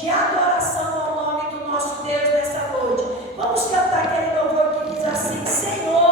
de adoração ao nome do nosso Deus nessa noite. Vamos cantar aquele louvor que diz assim: Senhor,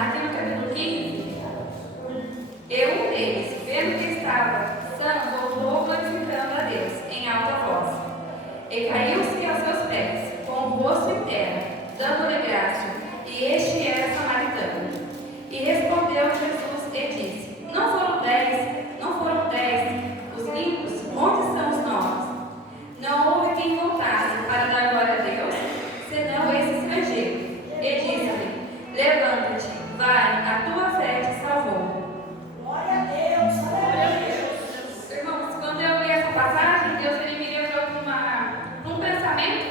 Aqui no capítulo 15, um deles, vendo que estava sã, voltou glorificando a Deus em alta voz, e caiu-se aos seus pés, com o rosto em terra, dando-lhe graça, e este era samaritano. E respondeu Jesus e disse: Não foram dez os limpos? Onde são os novos? Não houve quem voltasse para dar glória a Deus, senão esse estrangeiro. E disse-lhe: Levanta-te, vai, a tua fé te salvou. Glória a Deus, glória a Deus. Irmãos, quando eu li essa passagem, Deus me levou para um pensamento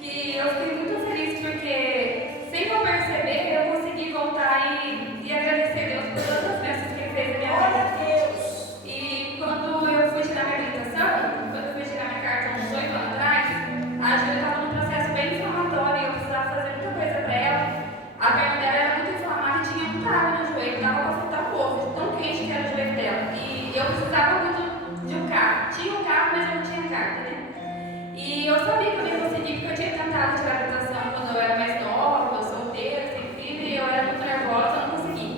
que eu fiquei muito feliz, porque sem eu perceber, eu consegui voltar e agradecer a Deus por todas as bênçãos que Ele fez na minha vida. Glória a Deus. E quando eu fui tirar minha habilitação, quando eu fui tirar minha carta uns 8 anos atrás, a Júlia estava num processo bem inflamatório e eu precisava fazer muita coisa para ela. A perna dela era muito inflamada e tinha muita água no joelho, dava para fritar o ovo, tão quente que era o joelho dela. E eu precisava muito de um carro. Tinha um carro, mas eu não tinha carta, né? E eu sabia que eu ia conseguir, porque eu tinha tentado tirar a habilitação quando eu era mais nova, solteira, sem filho, e eu era muito nervosa, eu não consegui.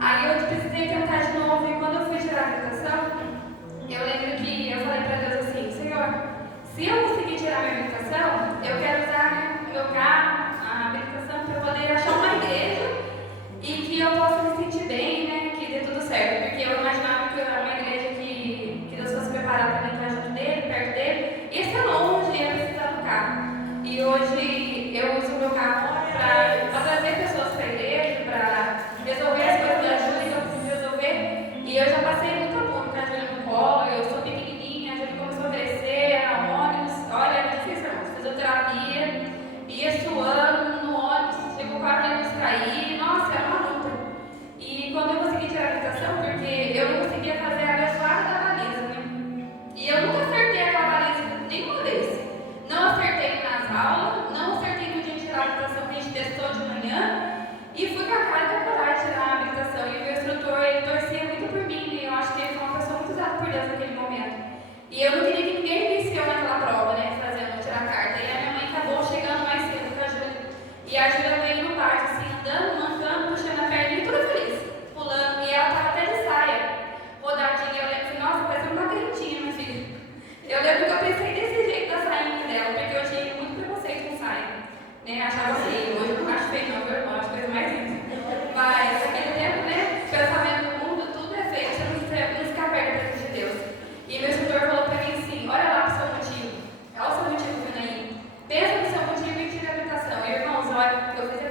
Aí eu precisei tentar de novo, e quando eu fui tirar a habilitação, eu lembro que eu falei para Deus assim: Senhor, se eu conseguir tirar a minha habilitação, eu quero usar o meu carro, a habilitação, para poder achar uma igreja e que eu possa me sentir bem, né, que dê tudo certo, porque eu imaginava que era uma igreja que Deus fosse preparar para mim estar junto dele, perto dele, ia ser longe, ia precisar do carro. E hoje eu uso o meu carro para trazer pessoas para a igreja, para resolver as coisas da Júlia que eu preciso resolver. E eu já passei muita luta com a Júlia no colo, eu sou pequenininha, a Júlia começou a crescer, a ônibus, olha, é difícil, irmãos, fisioterapia, ia suando no ônibus, chegou o ônibus cair, nossa, era uma luta. E quando eu consegui tirar a habilitação, porque eu não conseguia fazer a abençoada da baliza, né? E eu nunca acertei aquela baliza nenhuma vez. Não acertei nas aulas, não acertei no dia de tirar a habilitação que a gente testou de manhã, e fui com a cara e com a coragem de tirar a habilitação. E o meu instrutor, ele torcia muito por mim, e eu acho que ele foi uma pessoa muito usada por Deus naquele momento. E eu não queria que ninguém visse eu naquela prova, né, fazendo tirar a carta. E a minha mãe acabou chegando mais cedo com a Júlia. E a Júlia veio no parque, assim, andando, mancando, puxando a perninha, tudo feliz, pulando. E ela estava até de saia, rodadinha. Eu lembro, nossa, parece uma crentinha, minha filha. Eu lembro que eu pensei desse jeito da sainha dela, porque eu tinha muito preconceito com saia, né? Achava assim, hoje eu não acho feio, não, meu irmão, acho coisa mais linda. Mas naquele tempo, né? Pensamento do mundo, tudo é feio, você não fica perto da presença de Deus. E meu instrutor falou pra mim assim: olha lá pro seu motivo, olha o seu motivo vindo aí, pensa no seu motivo e tira a habilitação. E irmãos, olha, eu fiz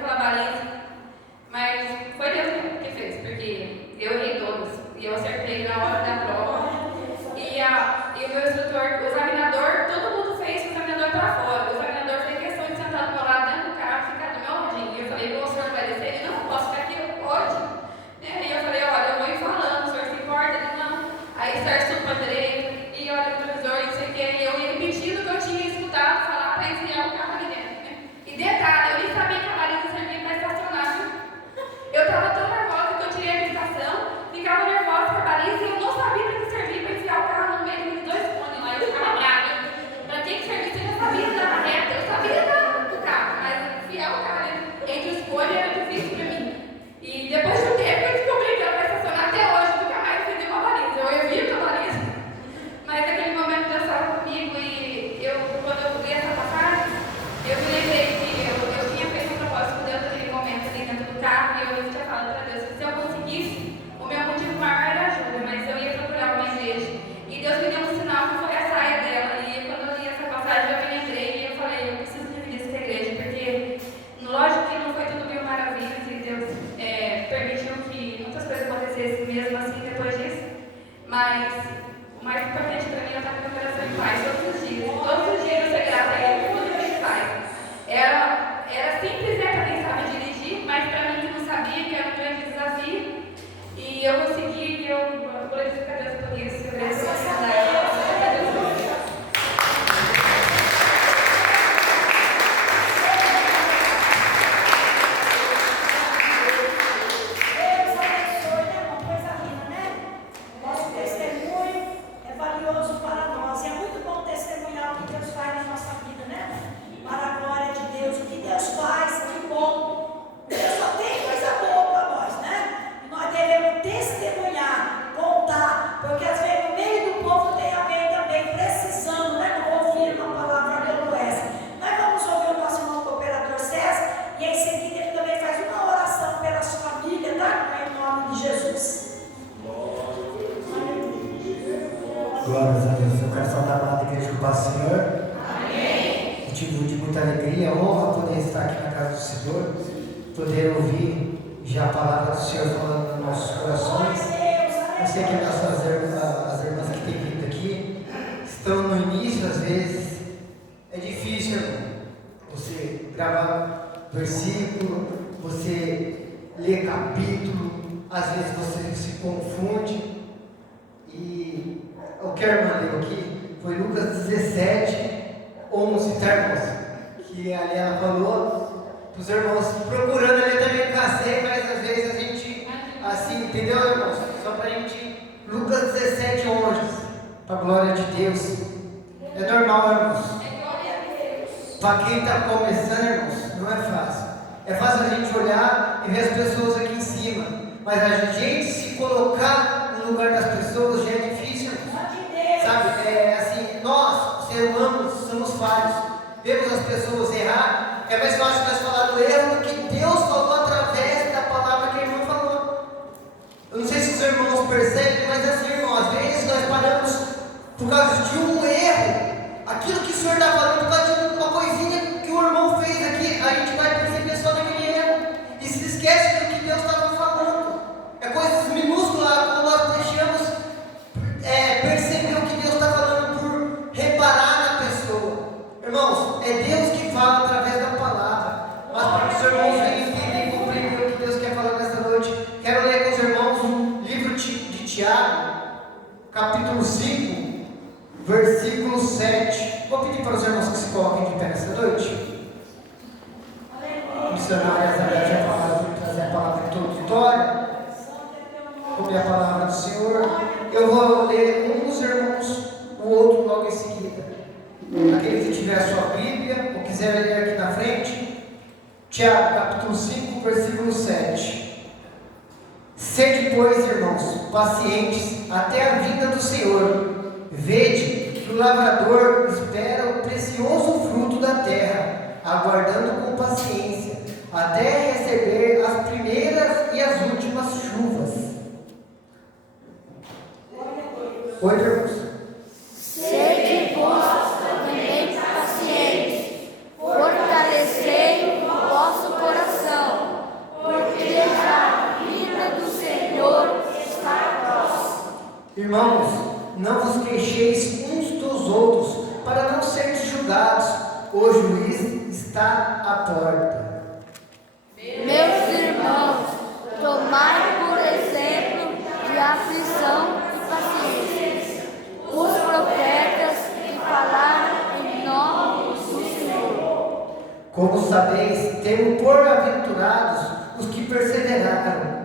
Glórias a Deus. Eu quero saudar a amada igreja do Pai do Senhor. Amém. Motivo de muita alegria, honra poder estar aqui na casa do Senhor, poder ouvir já a palavra do Senhor falando nos nossos corações. Eu sei que as irmãs que têm vindo aqui estão no início, às vezes é difícil, irmão, você gravar versículo, você ler capítulo, às vezes você se confunde. E o que a irmã leu aqui foi Lucas 17, 11, tá, irmãos? Que ali ela falou para os irmãos, procurando ali, eu também cacei, mas às vezes a gente, assim, entendeu, irmãos? Só para a gente, Lucas 17, 11, para a glória de Deus. É normal, irmãos. Para quem está começando, irmãos, não é fácil. É fácil a gente olhar e ver as pessoas aqui em cima, mas a gente se colocar no lugar das pessoas já é difícil, sabe? É assim, nós, seres humanos, somos falhos, vemos as pessoas errar. É mais fácil nós falar do erro do que Deus falou através da palavra que a irmã falou. Eu não sei se os irmãos percebem, mas assim, irmão, às vezes nós paramos por causa de um erro, aquilo que o Senhor está falando, por causa de uma coisinha que o irmão fez aqui, a gente vai perceber só naquele erro e se esquece do que Deus estava falando. É coisas minúsculas quando nós deixamos perceber o que Deus está falando por reparar na pessoa. Irmãos, é Deus que fala através da palavra. Mas para que os irmãos venham entender e compreender o que Deus quer falar nessa noite, quero ler com os irmãos o livro de Tiago, capítulo 5, versículo 7. Vou pedir para os irmãos que se coloquem de pé nessa noite. A missionária Isabel tinha falado de trazer a palavra introdutória. Como é a palavra do Senhor, eu vou ler um dos irmãos, o outro logo em seguida. Aquele que tiver a sua Bíblia, ou quiser ler aqui na frente, Tiago, capítulo 5, versículo 7. Sede, pois, irmãos, pacientes até a vinda do Senhor. Vede que o lavrador espera o precioso fruto da terra, aguardando com paciência, até receber as primeiras e as últimas chuvas. Oi, irmãos. Sede vós também pacientes, fortalecei o vosso coração, porque a vinda do Senhor está próxima. Irmãos, não vos queixeis uns dos outros, para não seres julgados. O juiz está à porta. Meus irmãos, tomai por exemplo de aflição e paciência os profetas que falaram em nome do Senhor. Como sabeis, temos por aventurados os que perseveraram.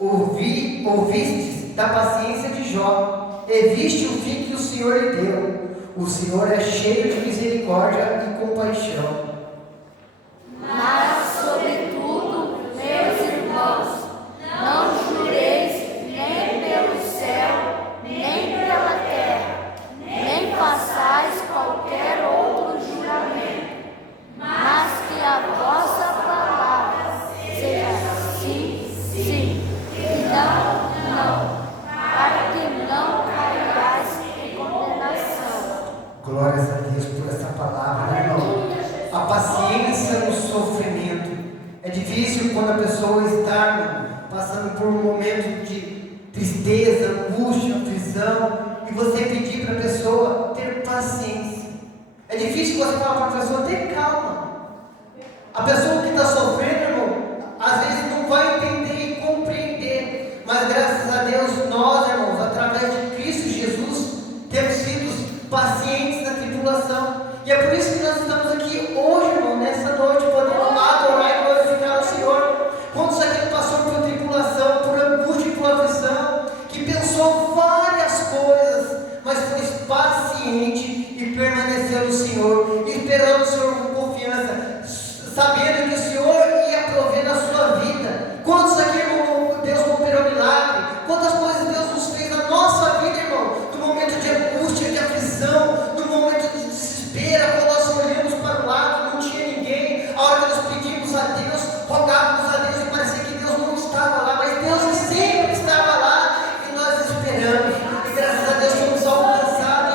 Ouvistes da paciência de Jó, e viste o fim que o Senhor lhe deu. O Senhor é cheio de misericórdia e compaixão. Mas, sobretudo, meus irmãos, não jureis nem pelo céu, nem pela terra, nem façais qualquer outro juramento, mas que a vossa palavra seja sim, sim, e não, não, para que não caiais em condenação. Glórias a Deus por essa palavra, irmão. A paciência no sofrimento. É difícil quando a pessoa está passando por um momento de tristeza, angústia, aflição, e você pedir para a pessoa ter paciência. É difícil você falar para a pessoa ter calma. A pessoa que está sofrendo, irmão, às vezes não vai entender e compreender, mas graças a Deus nós, irmãos, através de Cristo Jesus, temos sido pacientes na tribulação. E é por isso que nós estamos aqui hoje, irmão, nessa noite, podendo adorar e glorificar o Senhor. Quantos aqui passou por tribulação, por angústia e por aflição, que pensou várias coisas, mas foi paciente e permaneceu no Senhor, esperando o Senhor com confiança, sabendo que o Senhor ia prover na sua vida. Quantos aqui, irmão, Deus operou milagre? Quantas coisas Deus nos fez na nossa vida, irmão? No momento de angústia, de aflição, no momento de desespero, quando nós olhamos para o lado, não tinha ninguém. A hora que nós pedimos a Deus, rogávamos a Deus e parecia que Deus não estava lá, mas Deus sempre estava lá e nós esperamos. E graças a Deus somos alcançados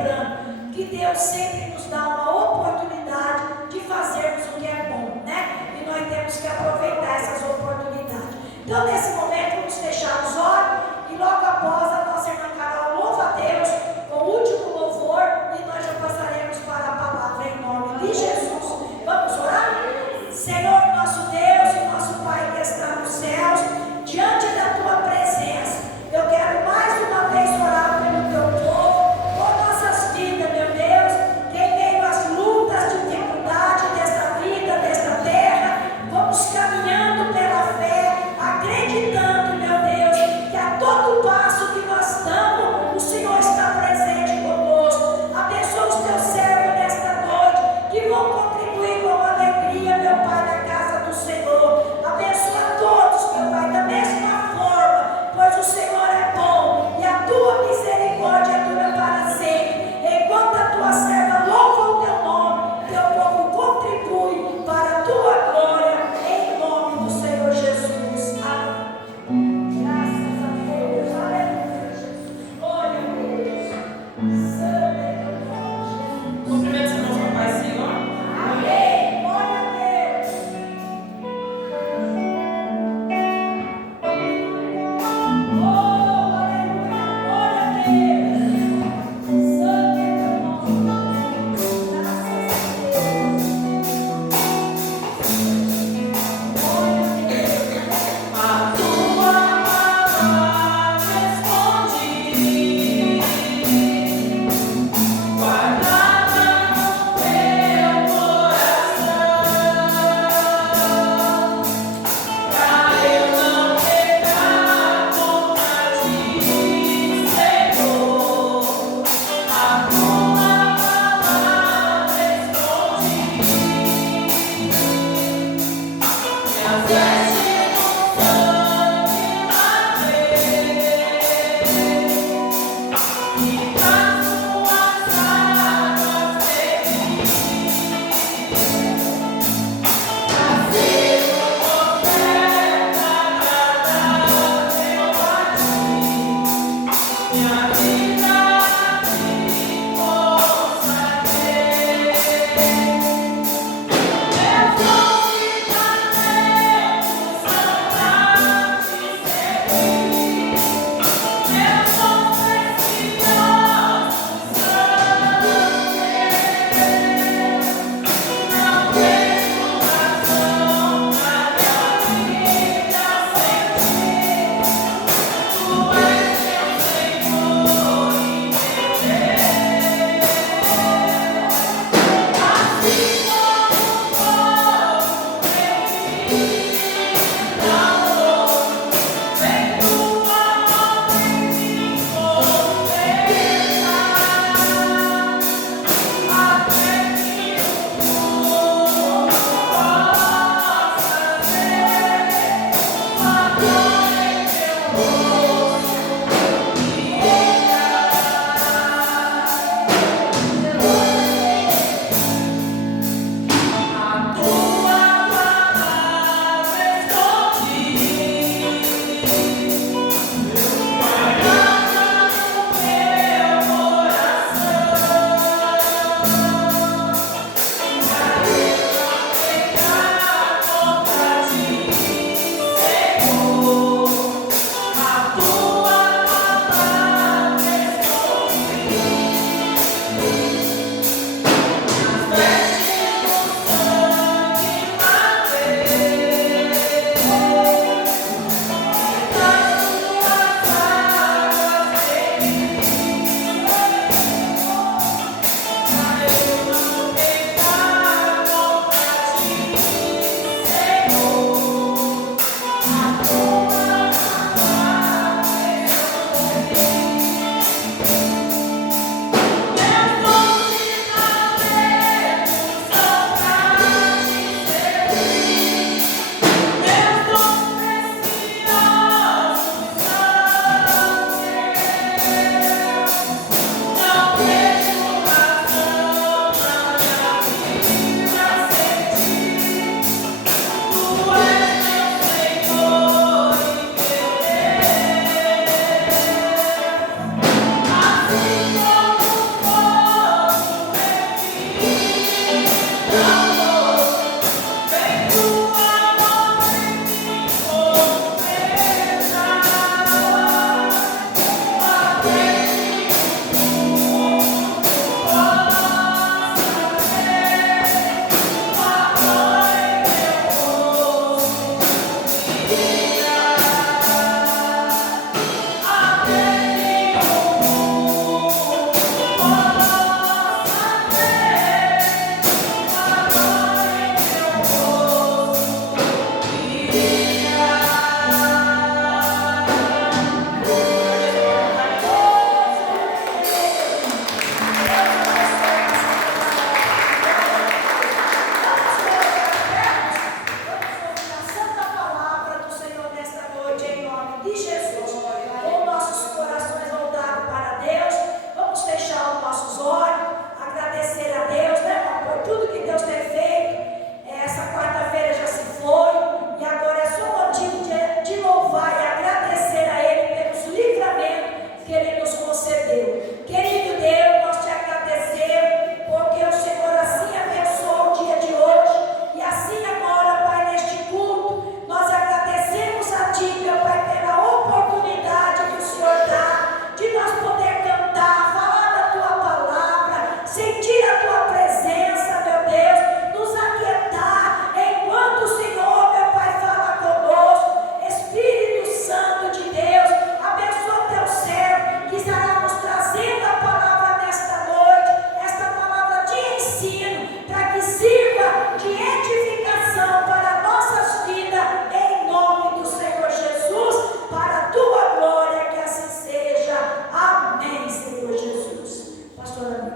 lembrando que Deus sempre nos dá uma oportunidade de fazermos o que é bom, né? E nós temos que aproveitar essas oportunidades. Então, nesse momento, vamos fechar os olhos e logo após a nossa irmã Carol louva a Deus com o último louvor e nós já passaremos para a palavra em nome de Jesus. Vamos orar? Senhor, nosso Deus e nosso Pai que está nos céus, diante da Tua presença, eu quero mais uma vez orar pelo Teu povo, por nossas vidas, meu Deus, que em meio às lutas, dificuldades desta vida, desta terra, vamos caminhando pela fé, acreditando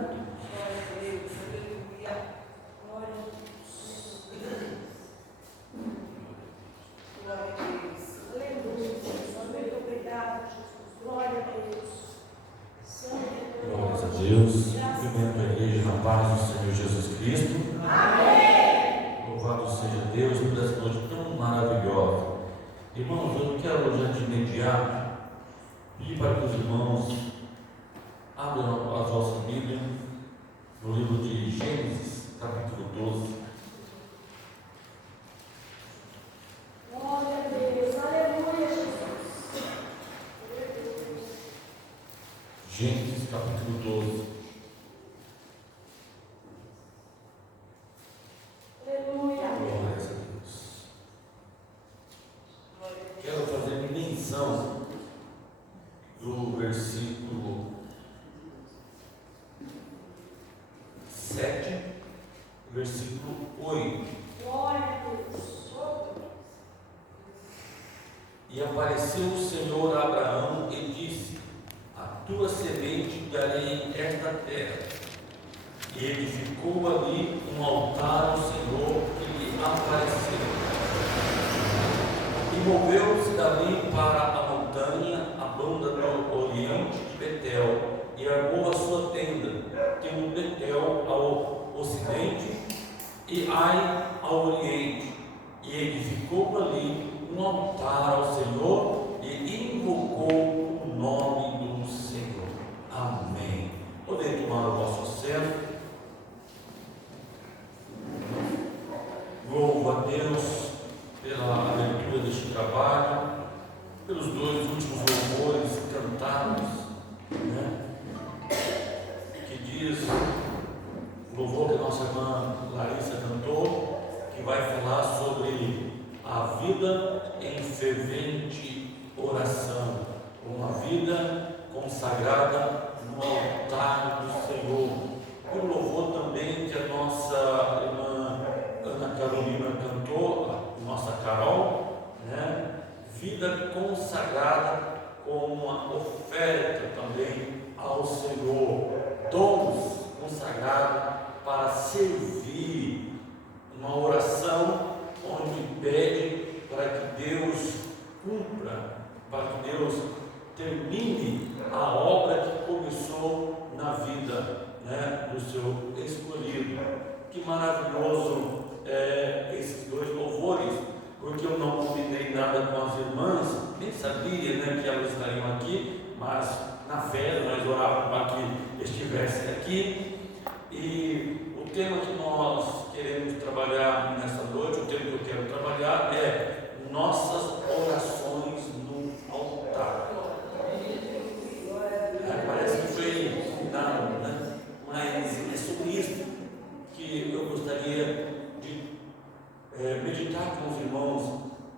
Santo. Glória a Deus. Glória a Deus. Aleluia. Jesus, muito obrigado, Jesus. Glória a Deus. Glórias a Deus. Cumprimento a igreja na paz do Senhor Jesus Cristo. Amém. Louvado seja Deus por essa noite tão maravilhosa. Irmãos, eu quero já de imediato pedir para que os irmãos abram as vossas Bíblias no livro de Gênesis, capítulo 12. Glória a Deus. Aleluia, Jesus. Gênesis, capítulo 12. Aleluia. Glórias a Deus. Quero fazer menção do versículo 7, versículo 8. Glória a Deus. E apareceu o Senhor a Abraão e disse: a tua semente darei esta terra. E edificou ali um altar ao Senhor que lhe apareceu. E moveu-se dali para a montanha, a banda do oriente de Betel, e armou a sua tenda, tendo Betel ao ocidente e Ai ao oriente. E edificou ali um altar ao Senhor e invocou o nome do Senhor. Amém. Podem tomar o vosso assento. Louvo a Deus pela abertura deste trabalho, pelos dois últimos louvores cantados, que diz o louvor que a nossa irmã Larissa cantou, que vai falar sobre a vida em fervente oração, uma vida consagrada no altar do Senhor. E o louvor também que a nossa irmã Ana Carolina cantou, a nossa Carol, vida consagrada como uma oferta também ao Senhor, dons consagrados para servir, uma oração onde pede para que Deus cumpra, para que Deus termine a obra que começou na vida do seu escolhido. Que maravilhoso esses dois louvores, porque eu não combinei nada com as irmãs, nem sabia que elas estariam aqui, mas na fé nós orávamos para que estivessem aqui. E o tema que nós queremos trabalhar nessa noite, o tema que eu quero trabalhar é nossas orações no altar. Parece que foi combinado, mas é sobre isso que eu gostaria de meditar com os irmãos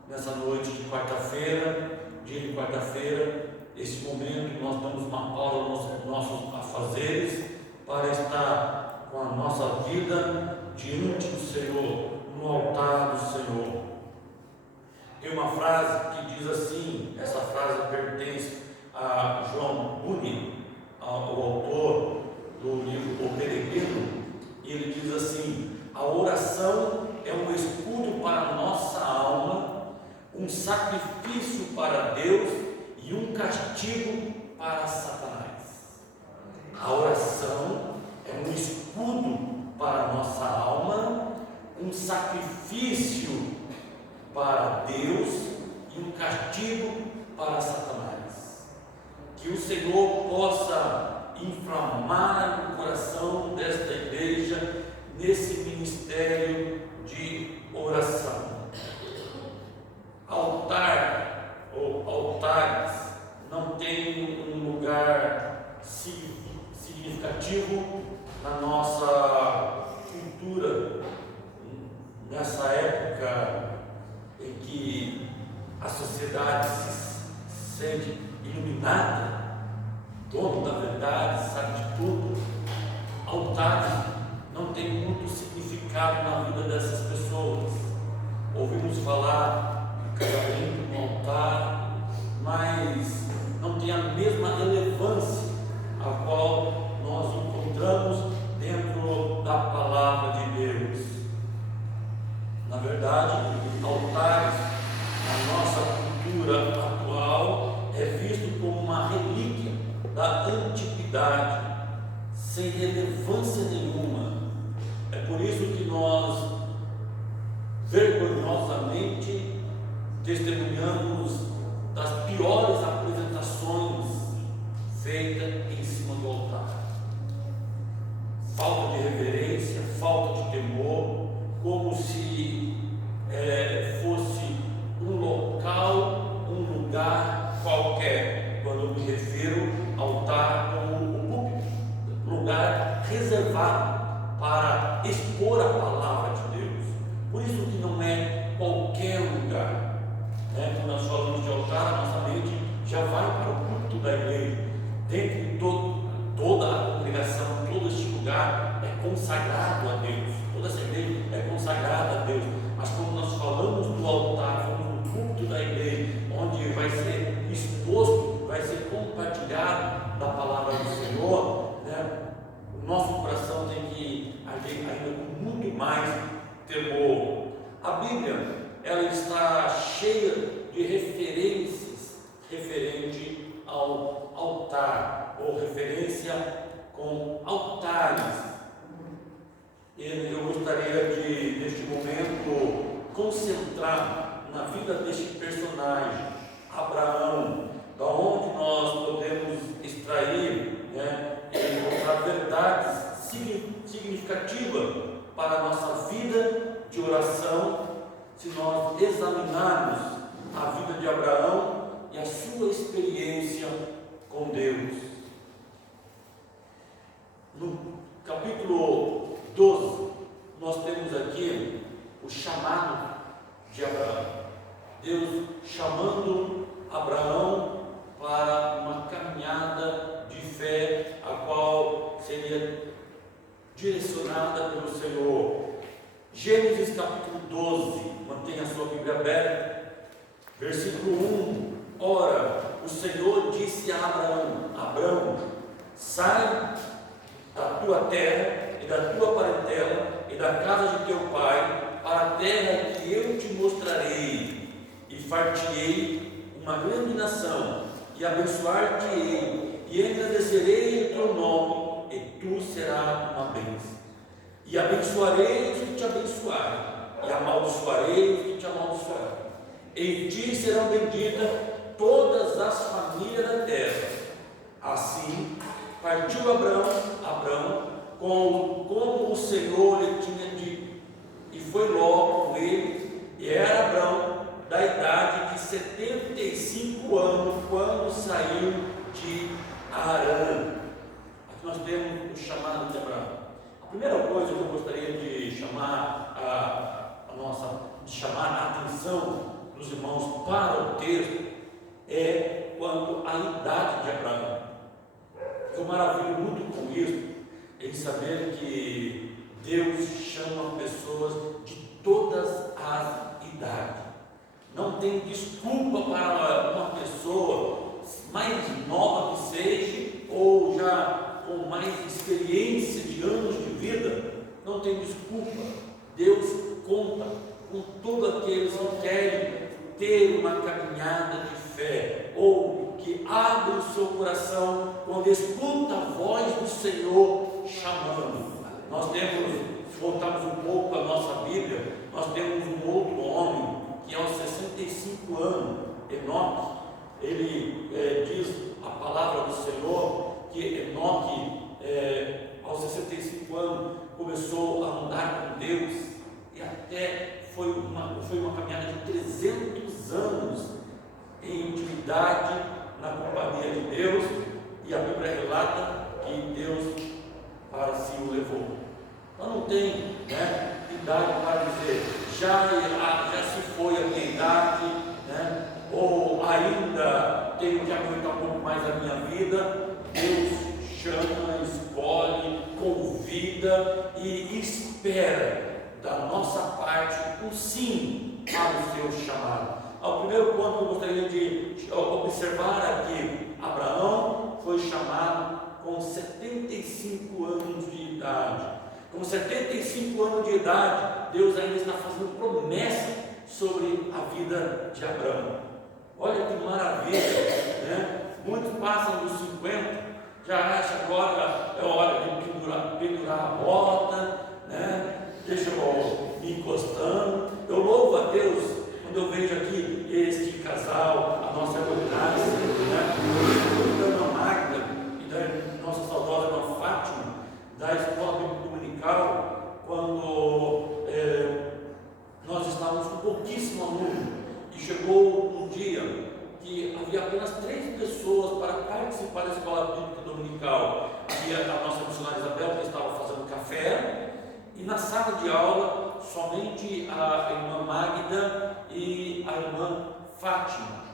nessa noite de quarta-feira, dia de quarta-feira, esse momento que nós damos uma pausa nos nossos afazeres para estar com a nossa vida diante do Senhor, no altar do Senhor. Tem uma frase que diz assim, essa frase pertence a John Bunyan, o autor do livro O Peregrino, e ele diz assim: a oração é um escudo para a nossa alma, um sacrifício para Deus e um castigo para Satanás. A oração é um escudo para a nossa alma, um sacrifício para Deus e um castigo para Satanás. Que o Senhor possa inflamar o coração desta igreja nesse ministério de oração. Altar ou altares não tem um lugar significativo na nossa cultura, nessa época em que a sociedade se sente iluminada, dono da verdade, sabe de tudo. Altares não tem muito significado na vida dessas pessoas. Ouvimos falar de casamento no altar, mas não tem a mesma relevância a qual nós encontramos novamente testemunhamos das piores apresentações feitas em cima do altar. Falta de reverência, falta de temor, como se fosse um local, um lugar qualquer. Quando eu me refiro ao altar como o púlpito, lugar reservado para expor a palavra de Deus. Por isso que não é qualquer lugar. Quando nós falamos de altar, a nossa mente já vai para o púlpito da igreja. Dentro de toda a congregação, todo este lugar é consagrado a Deus. Toda essa igreja é consagrada a Deus. Mas quando nós falamos do altar, falamos do púlpito da igreja, onde vai ser exposto, vai ser compartilhado da palavra do Senhor, o nosso coração tem que agir ainda com muito mais temor. A Bíblia, ela está cheia de referências referente ao altar, ou referência com altares. Eu gostaria de, neste momento, concentrar na vida deste personagem, Abraão, da onde nós podemos extrair e encontrar verdades significativas para a nossa vida de oração, se nós examinarmos a vida de Abraão e a sua experiência com Deus. No capítulo 12, nós temos aqui o chamado de Abraão. Deus chamando Abraão para uma caminhada de fé, a qual seria direcionada pelo Senhor. Gênesis capítulo 12, mantenha a sua Bíblia aberta, versículo 1. Ora, o Senhor disse a Abraão: Abraão, sai da tua terra e da tua parentela e da casa de teu pai, para a terra que eu te mostrarei, e far-te-ei uma grande nação, e abençoar-te-ei, e engrandecerei o teu nome, e tu serás uma bênção. E abençoarei os que te abençoarem, e amaldiçoarei os que te amaldiçoarem. Em ti serão benditas todas as famílias da terra. Assim partiu Abraão como o Senhor lhe tinha dito, e foi logo com ele, e era Abraão da idade de 75 anos, quando saiu de Harã. Aqui nós temos o chamado de Abraão. A primeira coisa que eu gostaria de chamar a atenção dos irmãos para o texto é quanto à idade de Abraão. Eu maravilho muito com isso, em saber que Deus chama pessoas de todas as idades. Não tem desculpa para uma pessoa mais nova que seja, ou já com mais experiência de anos de vida. Não tem desculpa. Deus conta com todos aqueles que querem ter uma caminhada de fé, ou que abre o seu coração quando escuta a voz do Senhor chamando. Nós temos, se voltarmos um pouco para a nossa Bíblia, nós temos um outro homem que aos 65 anos, Enoque, ele diz a palavra do Senhor que Enoque, aos 65 anos, começou a andar com Deus, e até foi uma caminhada de 300 anos em intimidade na companhia de Deus, e a Bíblia relata que Deus para si o levou. Então não tem idade para dizer já se foi a minha idade, ou ainda tenho que aguentar um pouco mais a minha vida. Deus chama, escolhe, convida e espera da nossa parte um sim para o seu chamado. O primeiro ponto que eu gostaria de observar aqui: Abraão foi chamado com 75 anos de idade. Com 75 anos de idade, Deus ainda está fazendo promessa sobre a vida de Abraão. Olha que maravilha, Muitos passam dos 50, já acham agora é hora de pendurar a bota, Deixa eu me encostando. Eu louvo a Deus quando nós estávamos com pouquíssimo aluno e chegou um dia que havia apenas 3 pessoas para participar da escola bíblica dominical. Havia a nossa missionária Isabel, que estava fazendo café, e na sala de aula somente a irmã Magda e a irmã Fátima.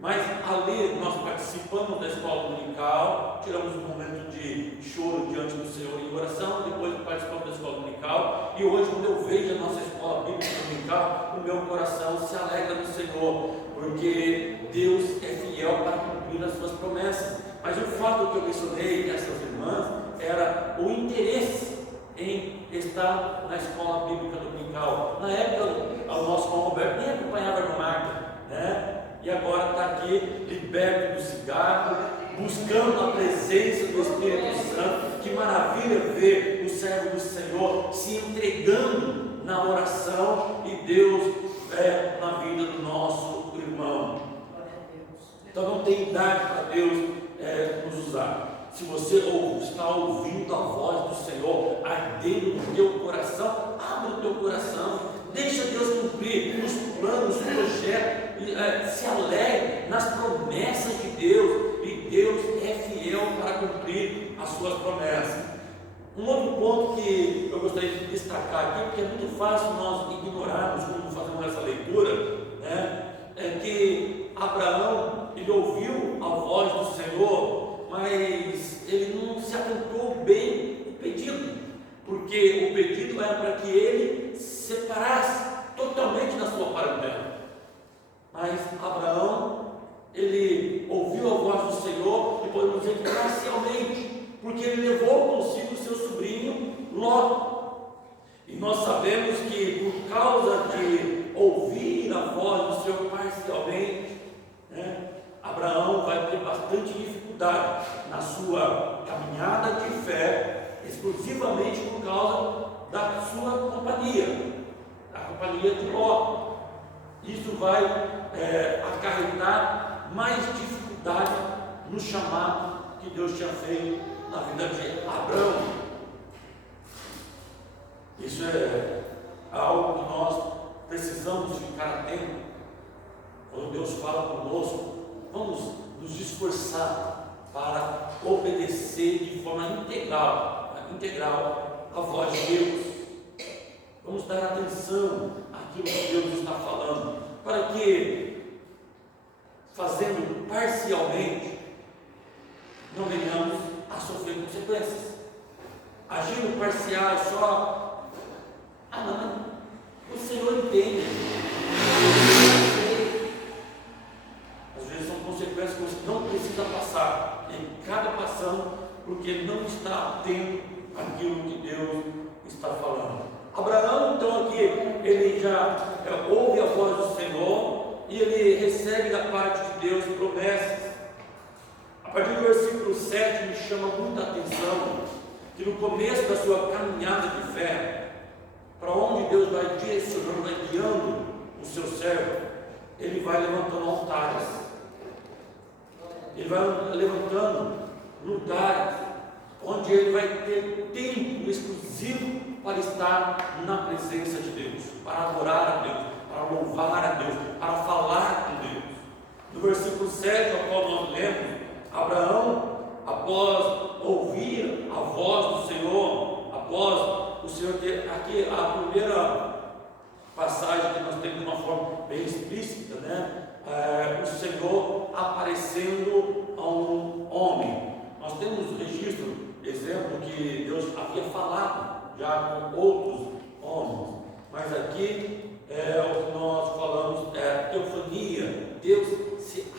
Mas ali nós participamos da escola dominical, tiramos um momento de choro diante do Senhor em oração, depois participamos da escola dominical, e hoje, quando eu vejo a nossa escola bíblica dominical, o meu coração se alegra no Senhor, porque Deus é fiel para cumprir as suas promessas. Mas o fato que eu mencionei dessas irmãs era o interesse em estar na escola bíblica dominical. Na época, o nosso irmão Roberto nem acompanhava a irmã Marta, né? E agora está aqui, liberto do cigarro, buscando a presença do Espírito Santo. Que maravilha ver o servo do Senhor se entregando na oração e Deus na vida do nosso irmão. Então não tem idade para Deus nos usar. Se você está ouvindo a voz do Senhor ardendo no teu coração, abre o teu coração, deixa Deus cumprir os planos, os projetos, se alegre nas promessas de Deus, e Deus é fiel para cumprir as suas promessas. Um outro ponto que eu gostaria de destacar aqui, porque é muito fácil nós ignorarmos quando fazemos essa leitura, né? É que Abraão, ele ouviu a voz do Senhor, mas ele não se atentou bem no pedido, porque o pedido era para que ele se separasse totalmente da sua parentela. Mas Abraão, ele ouviu a voz do Senhor, e podemos dizer que parcialmente, porque ele levou consigo o seu sobrinho Ló. E nós sabemos que por causa de ouvir a voz do Senhor parcialmente, né, Abraão vai ter bastante dificuldade na sua caminhada de fé, exclusivamente por causa da sua companhia, a companhia de Ló. Isso vai acarretar mais dificuldade no chamado que Deus tinha feito na vida de Abraão. Isso é algo que nós precisamos ficar atentos. Quando Deus fala conosco, vamos nos esforçar para obedecer de forma integral a voz de Deus. Vamos dar atenção àquilo que Deus está falando, para que, fazendo parcialmente, não venhamos a sofrer consequências. Agindo parcial só, o Senhor entende. Às vezes são consequências que você não precisa passar, e acaba passando porque não está atento àquilo que Deus está falando. Abraão, então, aqui, ele já ouve a voz do Senhor e ele recebe da parte de Deus promessas. A partir do versículo 7 me chama muita atenção que no começo da sua caminhada de fé, para onde Deus vai direcionando, vai guiando o seu servo, ele vai levantando altares, ele vai levantando lugares onde ele vai ter tempo exclusivo para estar na presença de Deus, para adorar a Deus, para louvar a Deus, para falar com Deus. No versículo 7, ao qual nós lemos, Abraão, após ouvir a voz do Senhor, após o Senhor ter aqui a primeira passagem que nós temos de uma forma bem explícita, né? O Senhor aparecendo a um homem. Nós temos registro, exemplo, que Deus havia falado já com outros homens, mas aqui o que nós falamos é teofania, Deus se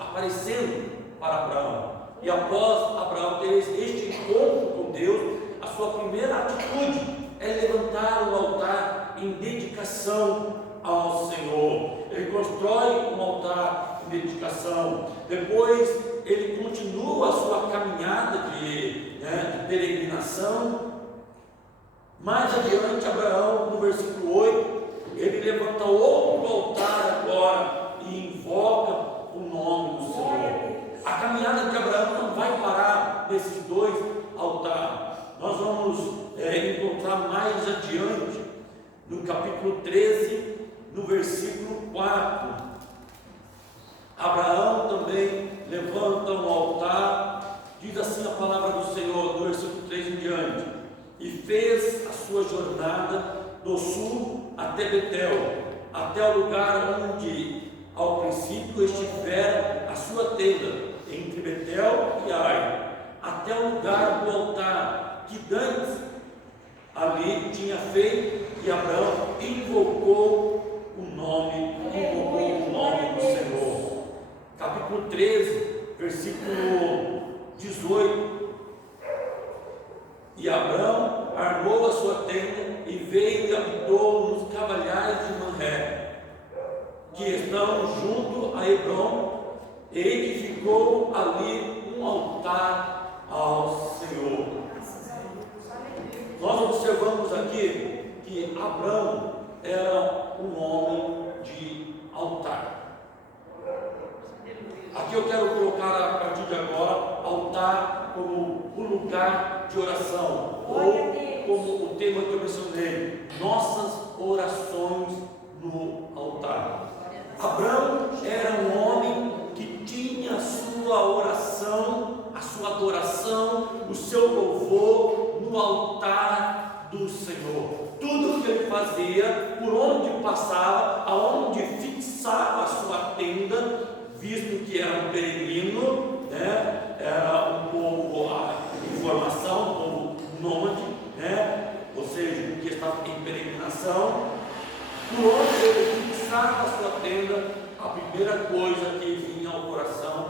aparecendo para Abraão. E após Abraão ter este encontro com Deus, a sua primeira atitude é levantar um altar em dedicação ao Senhor. Ele constrói um altar em dedicação. Depois ele continua a sua caminhada de peregrinação. Mais adiante, Abraão, no versículo 8, ele levanta outro altar agora e invoca o nome do Senhor. A caminhada de Abraão não vai parar nesses dois altares. Nós vamos encontrar mais adiante, no capítulo 13, no versículo 4. Abraão também levanta um altar, diz assim a palavra do Senhor, do versículo 3 em diante: e fez a sua jornada do sul até Betel, até o lugar onde ao princípio estivera a sua tenda, entre Betel e Ai, até o lugar do altar que dantes ali tinha feito, e Abraão invocou o nome do Senhor. Capítulo 13, versículo 18. E Abraão armou a sua tenda e veio e habitou nos cavalhais de Manré, que estão junto a Hebrom, e edificou ali um altar ao Senhor. Nós observamos aqui que Abraão era um homem de altar. Aqui eu quero colocar a partir de agora altar como um lugar de oração, ou como o tema que eu mencionei, nossas orações no altar. Abraão era um homem que tinha a sua oração, a sua adoração, o seu louvor no altar do Senhor. Tudo o que ele fazia, por onde passava, aonde fixava a sua tenda, visto que era um peregrino, né? Era um povo, a informação, um povo nômade, né? Ou seja, que estava em peregrinação, por onde ele fixava a sua tenda, a primeira coisa que vinha ao coração: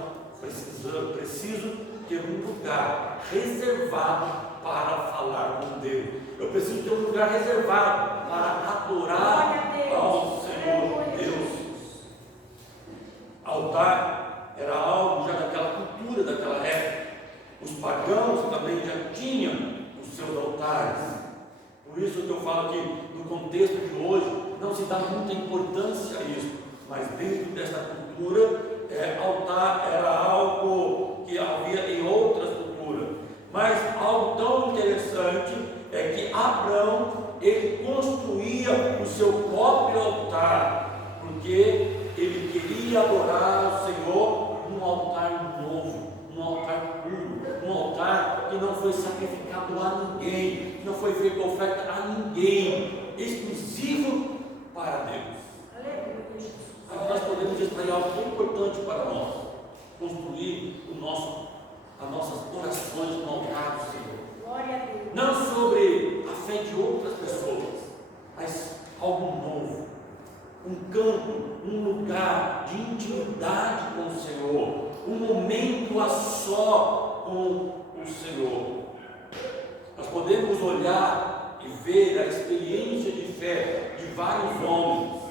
preciso ter um lugar reservado para falar com Deus. Eu preciso ter um lugar reservado para adorar ao Senhor Deus. Altar era algo já daquela cultura, daquela época. Os pagãos também já tinham os seus altares. Por isso que eu falo que no contexto de hoje não se dá muita importância a isso, mas dentro dessa cultura, altar era algo que havia em outras culturas. Mas algo tão interessante é que Abraão, ele construía o seu próprio altar, porque ele queria adorar ao Senhor num altar novo, num altar puro, num altar que não foi sacrificado a ninguém, que não foi feita oferta a ninguém, exclusivo para Deus. Aí nós podemos extrair algo tão importante para nós: construir as nossas orações no altar do Senhor. Não sobre a fé de outras pessoas, mas algo novo, um campo, um lugar de intimidade com o Senhor, um momento a só com o Senhor. Nós podemos olhar e ver a experiência de fé de vários homens,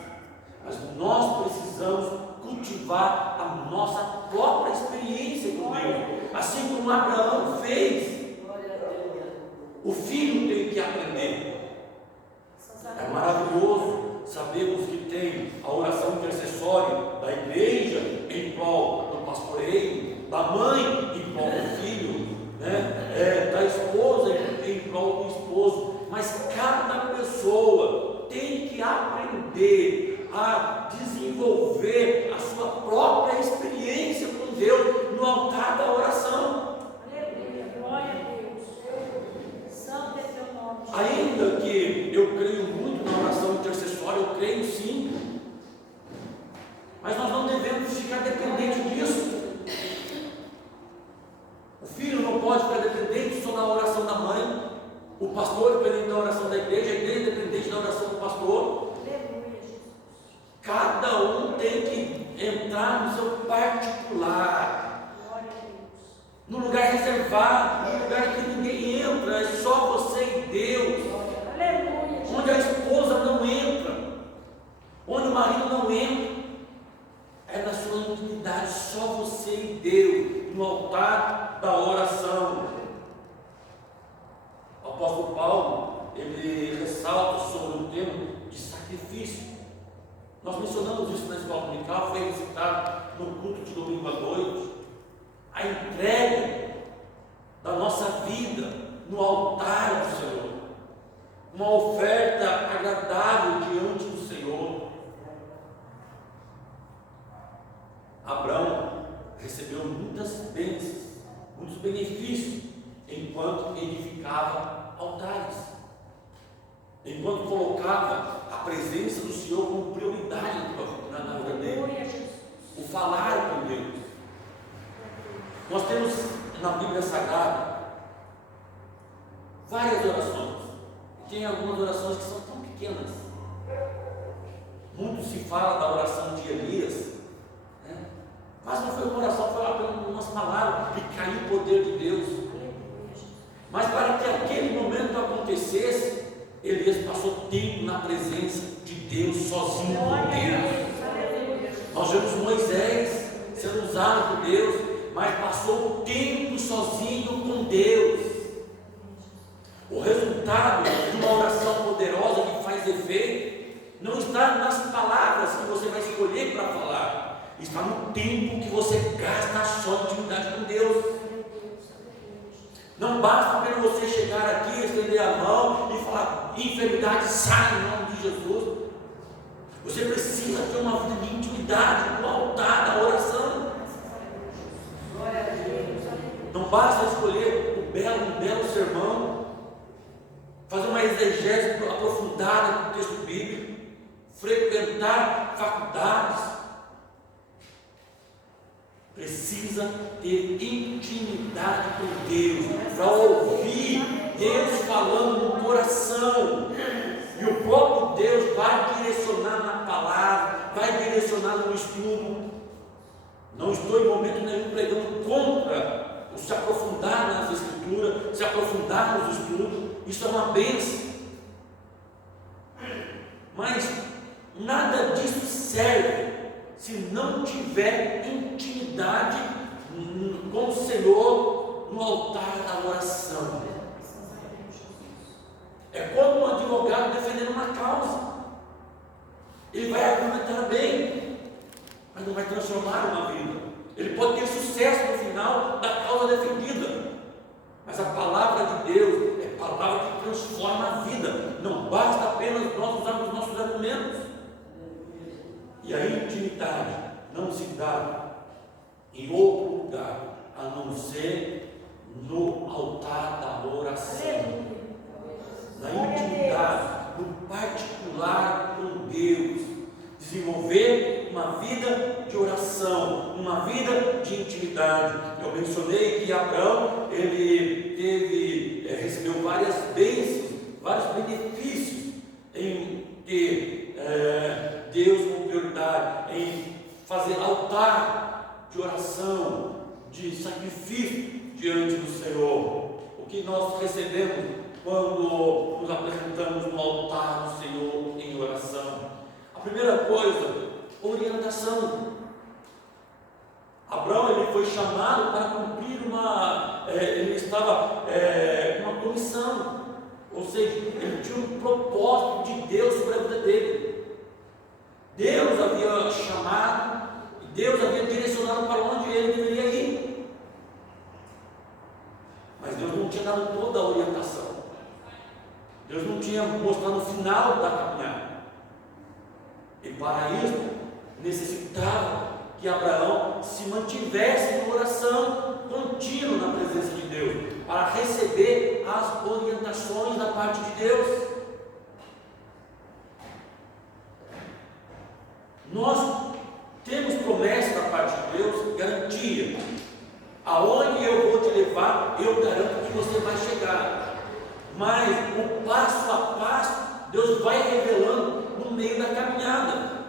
mas nós precisamos cultivar a nossa própria experiência com Deus, assim como Abraão fez. O filho tem que aprender. É maravilhoso sabemos que tem a oração intercessória da igreja em prol do pastoreio, da mãe em prol do filho, né? Da esposa em prol do esposo, mas cada pessoa tem que aprender a desenvolver a sua própria experiência com Deus no altar da oração. Aleluia, glória a Deus. Santo é teu nome. Ainda que eu creio muito na oração intercessória, eu creio sim, mas nós não devemos ficar dependentes disso. O filho não pode ficar dependente só da oração da mãe, o pastor dependente da oração da igreja, a igreja dependente da oração do pastor. Cada um tem que entrar no seu particular, no lugar reservado, no lugar que ninguém entra, é só você e Deus. Aleluia. Onde a esposa não entra, onde o marido não entra, é na sua intimidade, só você e Deus, no altar da oração. O apóstolo Paulo, ele ressalta sobre o tema de sacrifício. Nós mencionamos isso na escola dominical, foi recitado no culto de domingo à noite. A entrega da nossa vida no altar do Senhor. uma oferta agradável diante do Senhor. Abraão recebeu muitas bênçãos, muitos benefícios, enquanto edificava altares, enquanto colocava a presença do Senhor como prioridade na vida dele, o falar com Deus. Nós temos na Bíblia Sagrada várias orações. Tem algumas orações que são tão pequenas. Muito se fala da oração de Elias, né? Mas não foi uma oração, foi apenas umas palavras que caiu o poder de Deus. Mas para que aquele momento acontecesse, Elias passou tempo na presença de Deus, sozinho com Deus. Nós vemos Moisés sendo usado por Deus, mas passou tempo sozinho com Deus. O resultado de uma oração poderosa que faz efeito não está nas palavras que você vai escolher para falar, está no tempo que você gasta na sua intimidade com Deus. Não basta apenas você chegar aqui, estender a mão e falar: enfermidade sai em nome de Jesus. Você precisa ter uma vida de intimidade no altar da oração. Não basta escolher um belo sermão, fazer uma exegese aprofundada do texto bíblico, frequentar faculdades. Precisa ter intimidade com Deus, para ouvir Deus falando no coração. E o próprio Deus vai direcionar na palavra, vai direcionar no estudo. Não estou em momento nenhum pregando contra o se aprofundar nas escrituras, se aprofundar nos estudos. Isso é uma bênção. Mas nada disso serve se não tiver intimidade com o Senhor no altar da oração. É como um advogado defendendo uma causa. Ele vai argumentar bem, mas não vai transformar uma vida. Ele pode ter sucesso no final da causa defendida, mas a palavra de Deus é palavra que transforma a vida. Não basta apenas nós usarmos os nossos argumentos. E a intimidade não se dá em outro lugar a não ser no altar da oração. Na intimidade, no particular com Deus. Desenvolver uma vida de oração, uma vida de intimidade. Eu mencionei que Abraão, ele recebeu várias bênçãos, vários benefícios em ter Deus como prioridade, em fazer altar de oração, de sacrifício diante do Senhor. O que nós recebemos quando nos apresentamos no altar do Senhor em oração? A primeira coisa, orientação. Abraão, ele foi chamado para cumprir ele estava uma comissão, ou seja, ele tinha um propósito de Deus sobre a vida dele. Deus havia chamado, e Deus havia direcionado para onde ele deveria ir, mas Deus não tinha dado toda a orientação. Deus não tinha mostrado o final da caminhada. E para isso, necessitava que Abraão se mantivesse em oração contínua na presença de Deus, para receber as orientações da parte de Deus. Nós temos promessa da parte de Deus, garantia. Aonde eu vou te levar, eu garanto que você vai chegar. Mas o passo a passo, Deus vai revelando no meio da caminhada,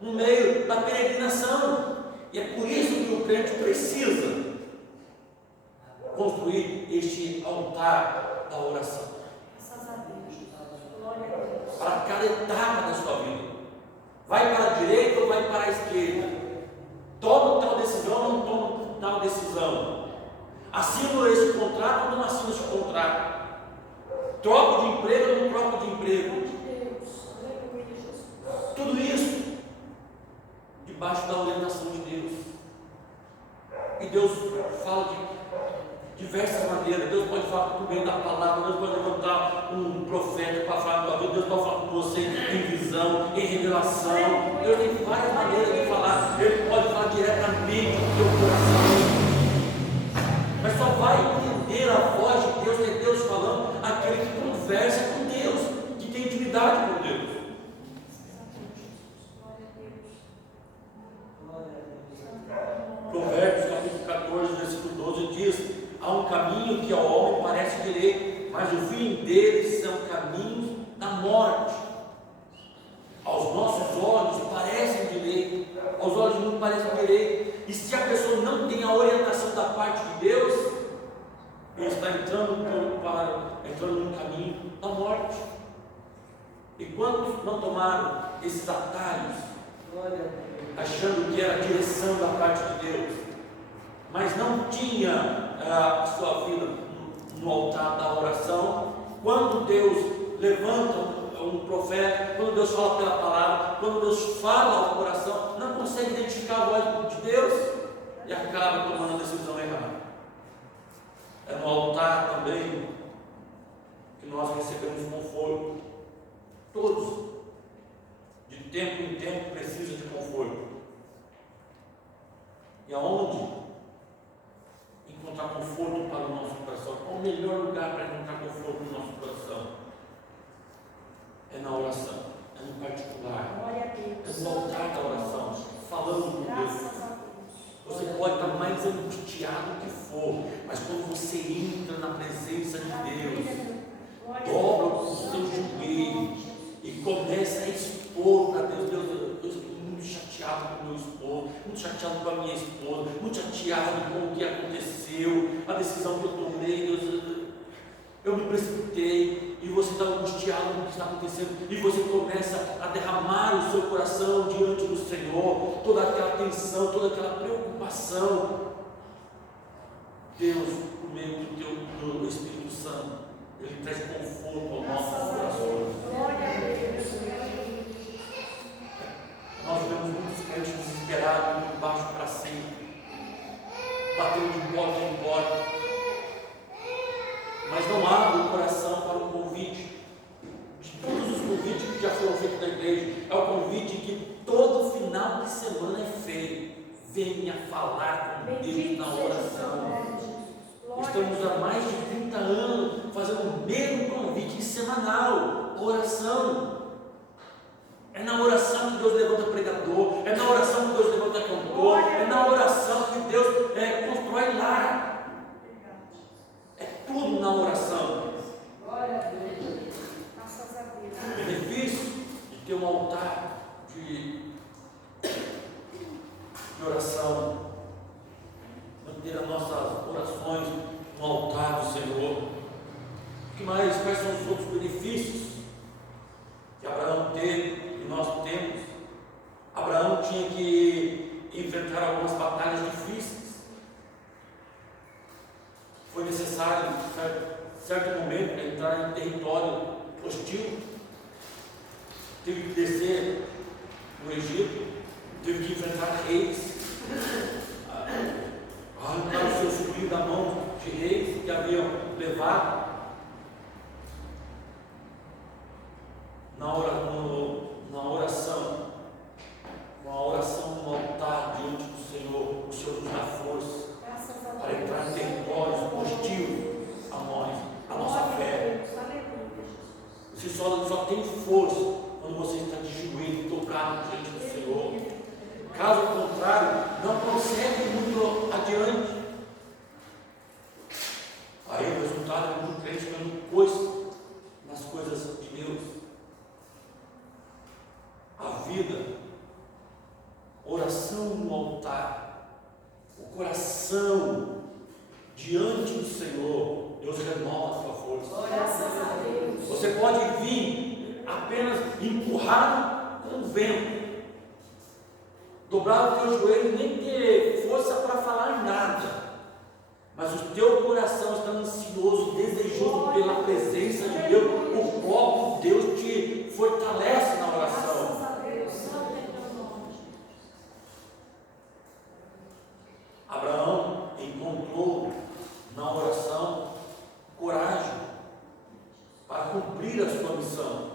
no meio da peregrinação. E é por isso que o crente precisa construir este altar da oração para cada etapa da sua vida. Vai para a direita ou vai para a esquerda? Toma tal decisão ou não toma tal decisão? Assino esse contrato ou não assino esse contrato? Troco de emprego ou não troco de emprego? Tudo isso debaixo da orientação de Deus. E Deus fala de diversas maneiras. Deus pode falar por meio da palavra, Deus pode levantar um profeta para falar com a tua vida, Deus pode falar com você em visão, em revelação. Deus tem várias maneiras de falar. Ele pode falar diretamente no teu coração. Mas só vai entender a voz de Deus, que é Deus falando, aquele que conversa com Deus, que tem intimidade com Deus. Provérbios capítulo 14, versículo 12 diz: há um caminho que ao homem parece direito, mas o fim deles são caminhos da morte. Aos nossos olhos parecem direito, aos olhos de mundo parecem direito. E se a pessoa não tem a orientação da parte de Deus, ele está entrando num caminho da morte. E quantos não tomaram esses atalhos, achando que era a direção da parte de Deus, mas não tinha a sua vida no altar da oração? Quando Deus levanta um profeta, quando Deus fala pela palavra, quando Deus fala ao coração, não consegue identificar a voz de Deus e acaba tomando a decisão errada. É no altar também que nós recebemos conforto. Todos, de tempo em tempo, precisam de conforto. E aonde encontrar conforto para o nosso coração? Qual o melhor lugar para encontrar conforto no nosso coração? É na oração, é no particular, é no altar da oração, falando com Deus. Você pode estar mais angustiado que for, mas quando você entra na presença de Deus, dobra o seu joelho e começa a expor para Deus: Deus, eu estou muito chateado com o meu esposo, muito chateado com a minha esposa, muito chateado com o que aconteceu, a decisão que eu tomei, Deus, eu me precipitei. E você está angustiado com o que está acontecendo, e você começa a derramar o seu coração diante do Senhor, toda aquela tensão, toda aquela preocupação. Deus, por meio do Espírito Santo, Ele traz conforto ao nosso coração. Nós vemos muitos crentes desesperados, de baixo para cima, batendo de porta em porta, mas não abre o coração para o convite. De todos os convites que já foram feitos na igreja, é o convite que todo final de semana é feito: venha falar com Deus na oração. Estamos há mais de 30 anos fazendo o mesmo convite semanal: oração. É na oração que Deus levanta pregador, é na oração que Deus levanta cantor, é na oração que Deus constrói lar. É tudo na oração. O benefício de ter um altar de oração, manter as nossas orações no altar do Senhor. O que mais? Quais são os outros benefícios que Abraão teve e nós temos? Abraão tinha que enfrentar algumas batalhas difíceis. Foi necessário, em certo momento, para entrar em território hostil. Teve que descer no Egito, teve que enfrentar reis, arrancar o seu sobrinho da mão de reis que haviam levado. Na oração, uma oração no altar diante do Senhor, o Senhor nos dá força para entrar em territórios hostil a nós, a nossa fé. Você só tem força quando você está de joelho, dobrado diante do Senhor. Caso contrário, não prossegue muito adiante. Aí o resultado é muito crente que não pôs nas coisas de Deus. A vida, oração no altar, o coração diante do Senhor, Deus renova a sua força. Graças a Deus. Você pode vir apenas empurrado com o vento, dobrar o teu joelho e nem ter força para falar nada, mas o teu coração está ansioso, desejoso pela presença de Deus. O próprio Deus te fortalece na oração. Abraão encontrou na oração cumprir a sua missão,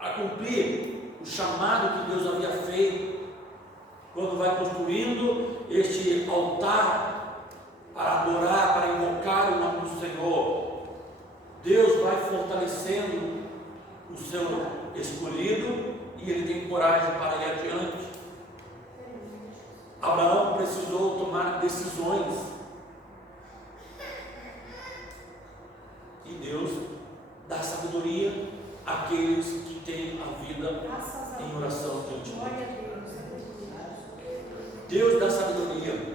a cumprir o chamado que Deus havia feito, quando vai construindo este altar para adorar, para invocar o nome do Senhor. Deus vai fortalecendo o seu escolhido e ele tem coragem para ir adiante. Abraão precisou tomar decisões e Deus dá sabedoria àqueles que têm a vida em oração diante dele. Deus dá sabedoria.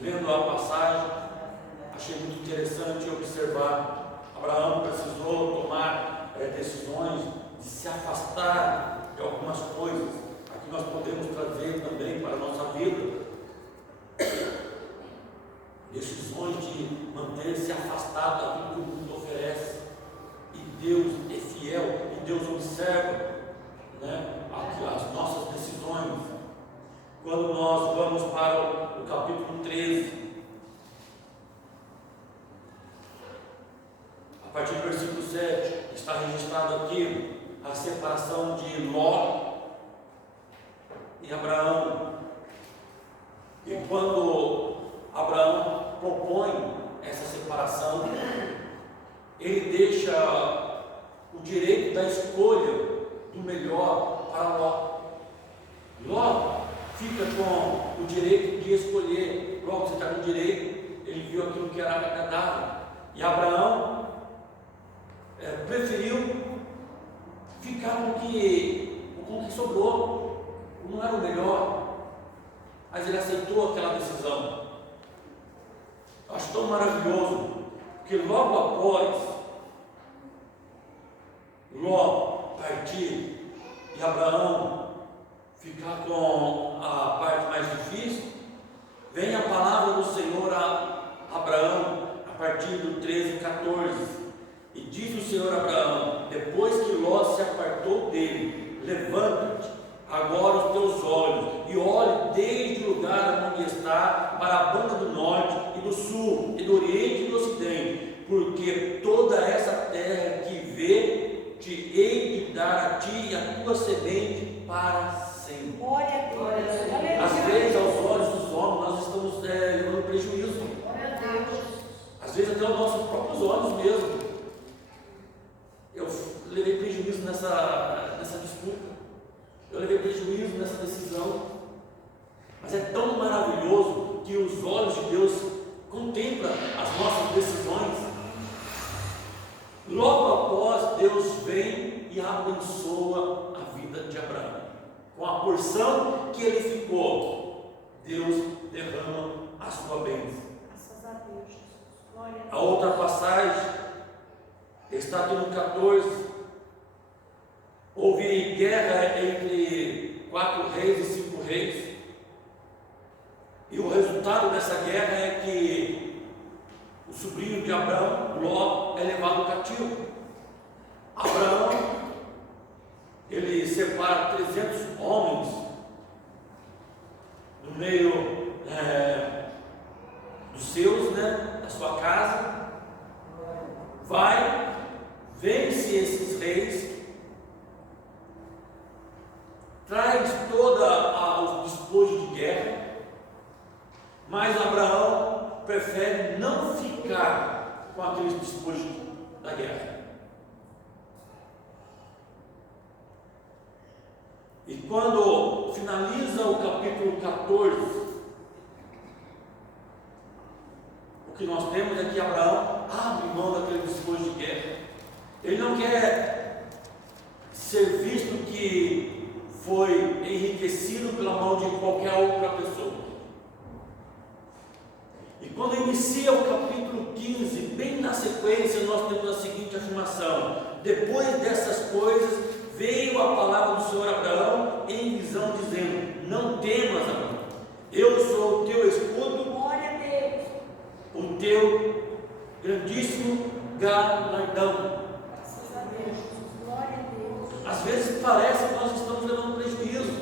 Lendo a passagem, achei muito interessante observar. Abraão precisou tomar decisões de se afastar de algumas coisas. Aqui nós podemos trazer também para a nossa vida decisões de manter-se afastado daquilo que o mundo oferece. E Deus é fiel, e Deus observa, né, as nossas decisões. Quando nós vamos para o capítulo 13, a partir do versículo 7, está registrado aqui a separação de Ló e Abraão. E quando Abraão propõe essa separação, ele deixa o direito da escolha do melhor para Ló. Ló fica com o direito de escolher. Logo, você está com o direito, ele viu aquilo que era agradável. E Abraão preferiu ficar com o que sobrou. Não era o melhor, mas ele aceitou aquela decisão. Acho tão maravilhoso, porque logo após Ló partir e Abraão ficar com a parte mais difícil, vem a palavra do Senhor a Abraão, a partir do 13:14. E diz o Senhor a Abraão: depois que Ló se apartou dele, levanta-te agora os teus olhos e olhe desde o lugar onde está para a banda do norte e do sul e do oriente e do ocidente, porque toda essa terra que vê te hei de dar a ti e a tua semente para sempre. Glória a Deus. Às vezes, aos olhos dos homens, nós estamos levando prejuízo. Às vezes, até aos nossos próprios olhos mesmo. Eu levei prejuízo nessa disputa. Eu levei prejuízo nessa decisão. Mas é tão maravilhoso que os olhos de Deus contemplam as nossas decisões. Logo após, Deus vem e abençoa a vida de Abraão. Com a porção que ele ficou, Deus derrama a sua bênção. Graças a Deus, Jesus. Glória a Deus. A outra passagem está aqui no 14. Houve guerra entre 4 reis e 5 reis. E o resultado dessa guerra é que o sobrinho de Abraão, Ló, é levado cativo. Abraão, ele separa 300 homens no meio dos seus, da sua casa, vai, vence esses reis, traz todo o despojo de guerra, mas Abraão prefere não ficar com aqueles despojos da guerra. E quando finaliza o capítulo 14, o que nós temos é que Abraão abre mão daquele despojo de guerra. Ele não quer ser visto que foi enriquecido pela mão de qualquer outra pessoa. E quando inicia o capítulo 15, bem na sequência, nós temos a seguinte afirmação: depois dessas coisas, veio a palavra do Senhor a Abraão em visão, dizendo: não temas, Abraão, eu sou o teu escudo, Glória a Deus. o teu grandíssimo galardão. Graças a Deus, Jesus. Glória a Deus. Às vezes parece que nós estamos levando prejuízo,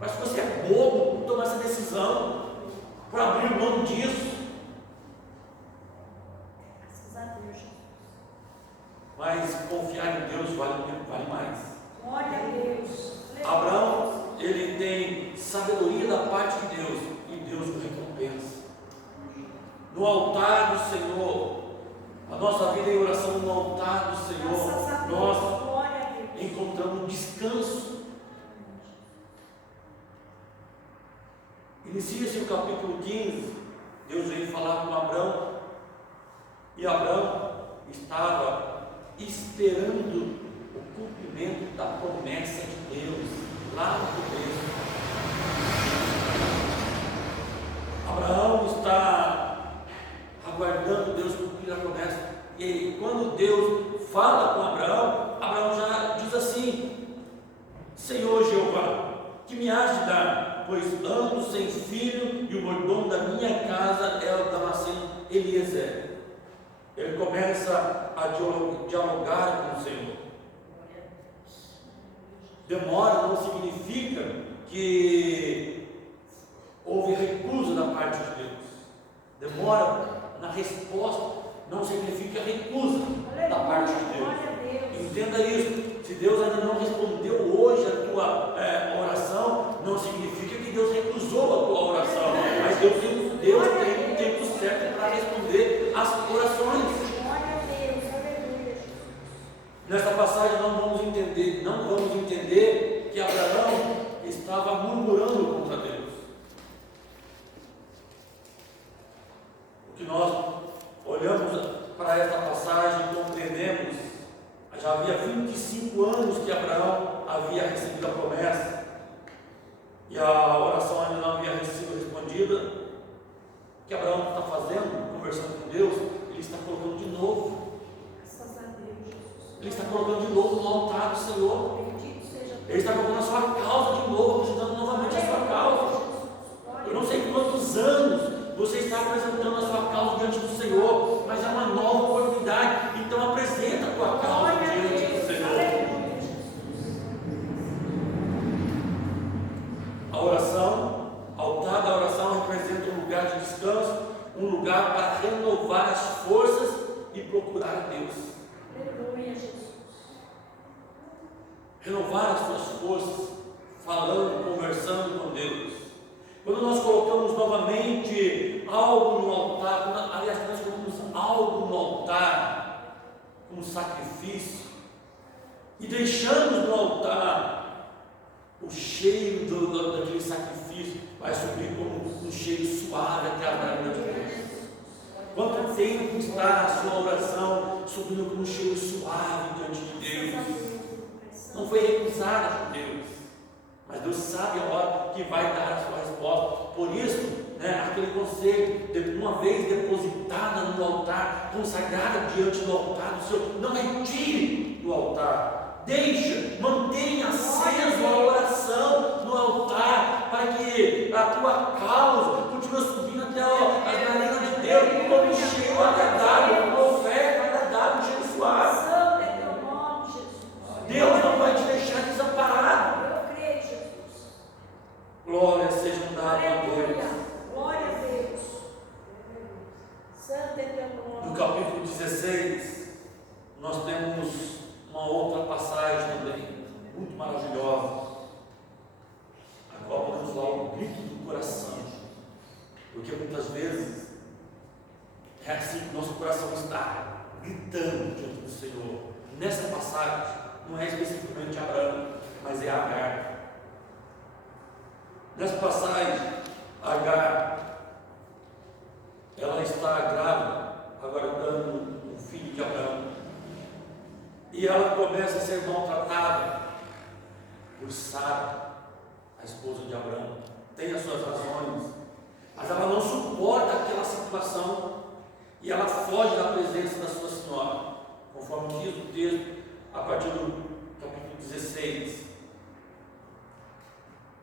mas se você é bobo por tomar essa decisão, por abrir mão disso. Graças a Deus, Jesus. Mas mas confiar em Deus vale mais. Glória a Deus. Abraão, ele tem sabedoria da parte de Deus e Deus o recompensa. No altar do Senhor, a nossa vida em oração no altar do Senhor, nós encontramos descanso. Inicia-se o capítulo 15, Deus veio falar com Abraão, e Abraão estava esperando o cumprimento da promessa de Deus, lá no começo. Abraão está aguardando Deus cumprir a promessa, e quando Deus fala com Abraão, Abraão já diz assim: Senhor Jeová, que me has de dar, pois ando sem filho, e o mordomo da minha casa é o Damasceno Eliezer. Ele começa a dialogar com o Senhor. Demora não significa que houve recusa da parte de Deus. Demora na resposta não significa recusa da parte de Deus. Entenda isso. Se Deus ainda não respondeu hoje a tua oração, não significa que Deus recusou a tua oração, mas Deus tem um tempo certo para responder as orações. Nesta passagem não vamos entender que Abraão estava murmurando contra Deus. O que nós olhamos para esta passagem e compreendemos, já havia 25 anos que Abraão havia recebido a promessa e a oração ainda não havia sido respondida. O que Abraão está fazendo, conversando com Deus, ele está colocando de novo. Ele está colocando de novo no altar do Senhor. Ele está colocando a sua causa de novo, apresentando novamente a sua causa. Eu não sei quantos anos você está apresentando a sua causa diante do Senhor, mas é uma nova oportunidade. Então apresenta a tua causa diante do Senhor. A oração, altar da oração representa um lugar de descanso, um lugar para renovar as forças e procurar a Deus. Renovar as suas forças, falando, conversando com Deus. Quando nós colocamos novamente algo no altar, aliás, nós colocamos algo no altar como sacrifício e deixamos no altar, o cheiro daquele sacrifício vai subir como um cheiro suave até a presença de Deus. Quanto tempo está a sua oração subindo como um cheiro suave diante de Deus? Não foi recusada por Deus, mas Deus sabe a hora que vai dar a sua resposta. Por isso, aquele conselho, uma vez depositada no altar, consagrada diante do altar do Senhor, não retire do altar, mantenha aceso a oração no altar, para que a tua causa continue subindo até as narinas de Deus, como um cheiro agradável, uma oferta agradável, um cheiro suave. Deus não vai te deixar desamparado. Eu creio, Jesus. Glórias sejam dadas a Deus. Glória a Deus. Santo é teu nome. No capítulo 16, nós temos uma outra passagem também, muito maravilhosa, a qual podemos falar o grito do coração, porque muitas vezes é assim que nosso coração está gritando diante do Senhor. Nessa passagem, não é especificamente Abraão, mas é Agar. Nessa passagem, Agar, ela está grávida, aguardando um filho de Abraão, e ela começa a ser maltratada por Sara, a esposa de Abraão. Tem as suas razões, mas ela não suporta aquela situação e ela foge da presença da sua senhora, conforme diz o texto a partir do capítulo 16.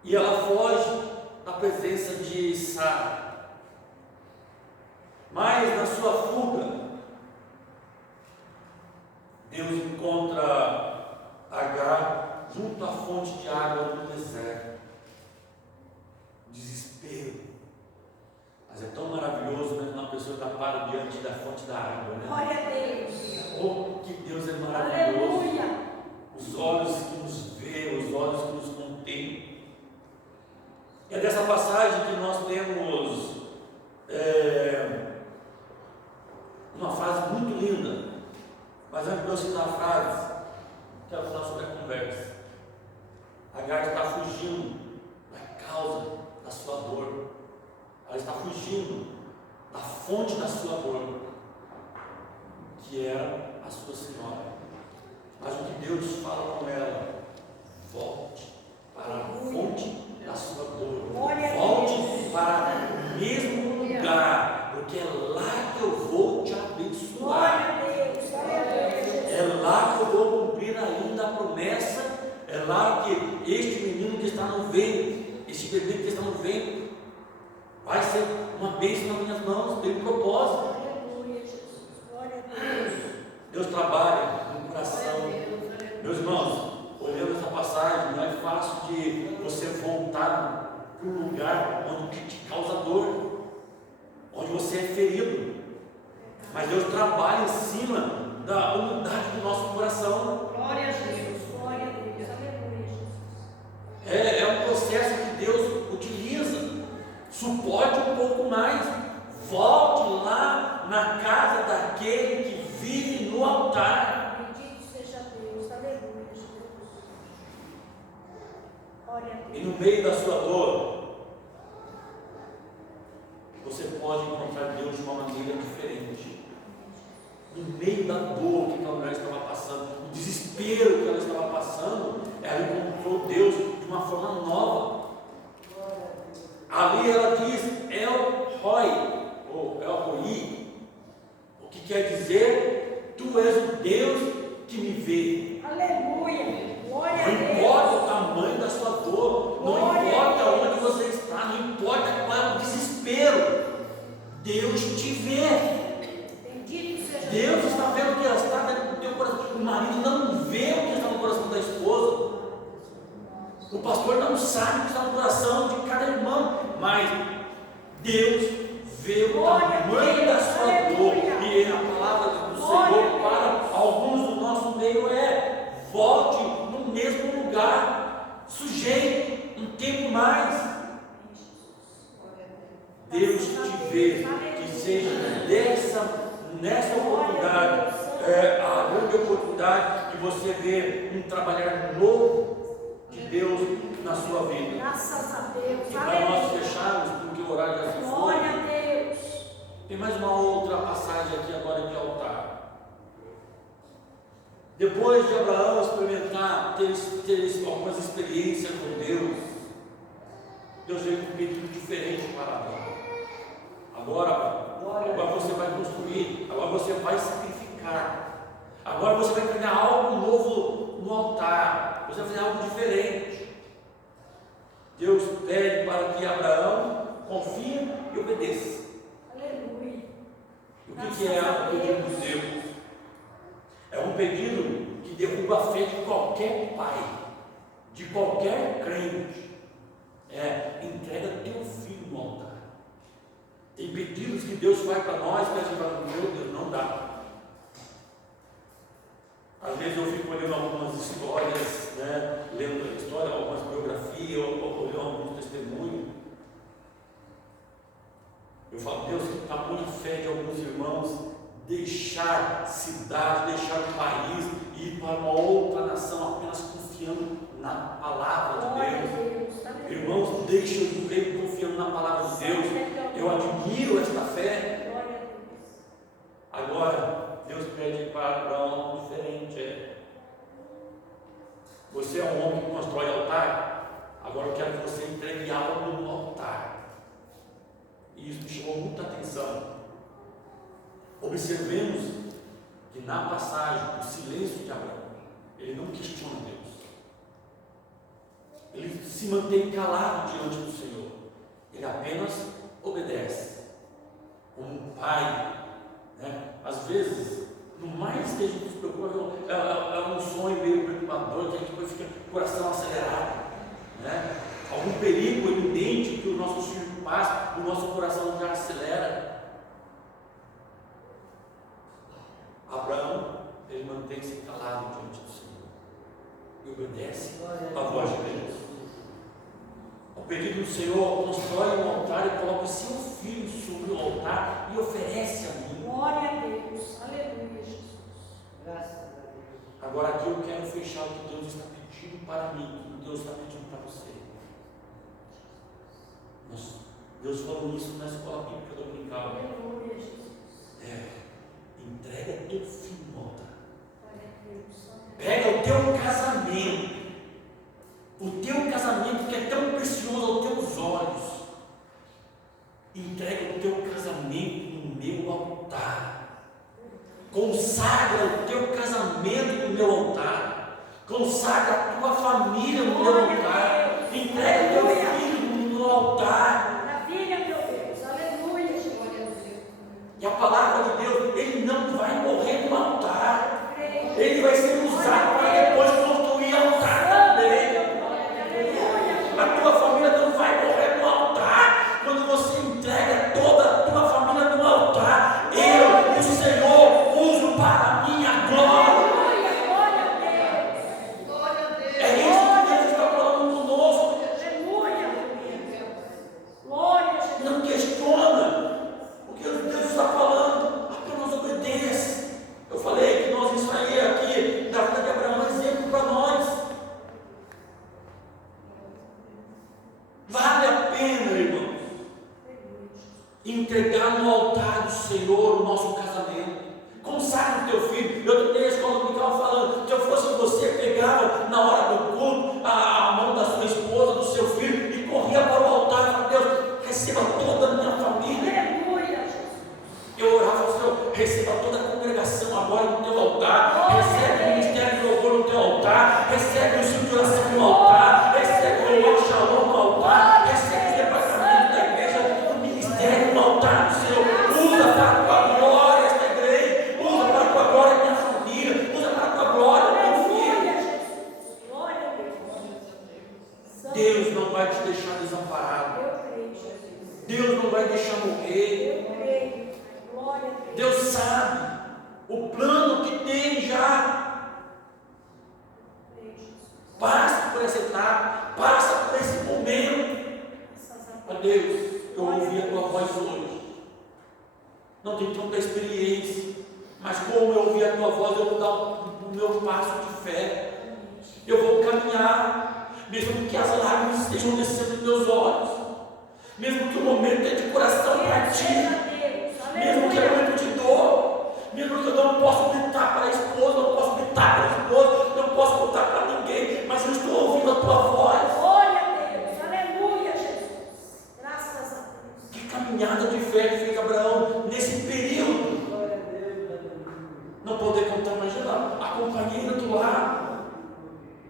E ela foge da presença de Sara, mas na sua fuga, Deus encontra Agar junto à fonte de água do deserto. Desespero. Mas é tão maravilhoso, né? Uma pessoa que para diante da fonte da água, né? Glória a Deus. Oh, que Deus é maravilhoso. eu citar a frase, quero falar sobre a conversa. Agar está fugindo da causa da sua dor. Ela está fugindo da fonte da sua dor, que era a sua senhora. Mas o que Deus fala com ela: volte para a fonte da sua dor. Volte para o mesmo lugar, porque é lá que eu vou te abençoar. É lá que eu vou cumprir ainda a promessa. É lá que este menino que está no ventre, este bebê que está no ventre, vai ser uma bênção nas minhas mãos. Tem um propósito. Deus trabalha no coração. Meus irmãos, olhando essa passagem, não é fácil de você voltar para um lugar onde te causa dor, onde você é ferido. Mas Deus trabalha em cima da humildade do nosso coração. Glória a Deus, glória a Deus, aleluia, Jesus. É um processo que Deus utiliza. Suporte um pouco mais. Volte lá na casa daquele que vive no altar. Bendito seja Deus, aleluia, Jesus. Glória a Deus. E no meio da sua dor, você pode encontrar Deus de uma maneira diferente. No meio da dor que aquela mulher estava passando, o desespero que ela estava passando, ela encontrou Deus de uma forma nova. Ali ela diz El Roi, ou El Roi, o que quer dizer: tu és o Deus que me vê. Aleluia, glória a Não Deus. importa o tamanho da sua dor, não importa onde você está, não importa qual é o desespero, Deus te vê. Bendito seja Deus está vendo o que está dentro do teu coração. O marido não vê o que está no coração da esposa. O pastor não sabe o que está no coração de cada irmão, mas Deus vê o tamanho da sua dor. E a palavra do Senhor para alguns do nosso meio é: volte no mesmo lugar, sujeite um tempo mais. Deus te vê, que seja nessa oportunidade, a grande oportunidade de você ver um trabalhar novo de Deus na sua vida. Graças a Deus, E para nós aleluia. fecharmos, porque o horário já se Glória a foi, Deus. tem mais uma outra passagem aqui agora de altar. Depois de Abraão experimentar, ter algumas experiências com Deus, Deus veio com um pedido diferente para Abraão. Agora você vai construir, agora você vai sacrificar, agora você vai criar algo novo no altar, você vai fazer algo diferente. Deus pede para que Abraão confie e obedeça. Aleluia. O que é o pedido de Deus? É um pedido que derruba a fé de qualquer pai, de qualquer crente. Entrega teu filho no altar. Tem pedidos que Deus faz para nós, que a gente fala: meu Deus, não dá. Às vezes eu fico olhando algumas histórias, lendo a história, algumas biografias, ou olhando alguns testemunhos. Eu falo: Deus, tamanha fé de alguns irmãos deixar cidade, deixar o país e ir para uma outra nação apenas confiando na palavra de Deus. Irmãos, deixem o emprego confiando na palavra de Deus. Eu admiro esta fé. Agora, Deus pede para Abraão algo diferente. Você é um homem que constrói altar. Agora eu quero que você entregue algo no altar. E isso me chamou muita atenção. Observemos que na passagem, o silêncio de Abraão, ele não questiona Deus. Ele se mantém calado diante do Senhor. Ele apenas obedece. Como um pai, às vezes, no mais que a gente se preocupa, é um sonho meio preocupador, que a gente depois fica com o coração acelerado. Algum perigo evidente que o nosso filho passa, o nosso coração já acelera. Abraão, ele mantém-se calado diante do Senhor e obedece a voz de Deus. Ao pedido do Senhor, constrói um altar e coloca o seu filho sobre o altar e oferece a mim. Glória a Deus, aleluia, Jesus. Graças a Deus. Agora aqui eu quero fechar o que Deus está pedindo para mim, o que Deus está pedindo para você. Deus falou isso na escola bíblica dominical. Entrega teu filho no altar. Pega o teu casamento. O teu casamento que é tão precioso aos teus olhos. Entrega o teu casamento no meu altar. Consagra o teu casamento no meu altar. Consagra a tua família no meu altar. Entrega o teu filho no altar. E a palavra de Deus, ele não vai morrer no altar. Ele vai ser usado para depois construir altar também. A tua família não vai morrer no altar. Quando você entrega toda a tua família no altar, eu, o Senhor, uso para a minha glória. É isso que Deus está falando conosco. Não questiona. Deus está falando, apenas obedeça. Eu falei que nós, isso aí aqui, da vida de Abraão, é exemplo para nós. Vale a pena, irmãos, entregar no altar do Senhor o nosso casamento. Consagre o teu filho. Eu tenho a escola dominical falando, se eu fosse você, pegava na hora do culto a mão da sua esposa, do seu filho, e corria para o altar e falava: Deus, receba toda a minha família. Eu orava: Senhor, receba toda a congregação agora no teu altar. Recebe o ministério de louvor no teu altar. Recebe o seu de oração no altar. Recebe o Shalom no altar. Recebe os departamentos da igreja, o ministério no altar do Senhor. Usa para a tua glória esta igreja. Usa para a tua glória a minha família. Usa para a tua glória o meu filho. Deus não vai te deixar desamparado. Deus não vai deixar morrer. Deus sabe o plano que tem já. Passa por essa etapa, passa por esse momento. Ó Deus, eu ouvi a tua voz hoje. Não tenho tanta experiência, mas como eu ouvi a tua voz, eu vou dar o meu passo de fé. Eu vou caminhar, mesmo que as lágrimas estejam descendo dos meus olhos, mesmo que o momento é de coração partido. Mesmo que é momento de dor, mesmo que eu não possa gritar para a esposa, não posso gritar para o esposo, não posso gritar para ninguém, mas eu estou ouvindo a tua voz. Glória a Deus, aleluia, Jesus. Graças a Deus. Que caminhada de fé fez Abraão nesse período. Não poder contar, imagina a companheira do lado,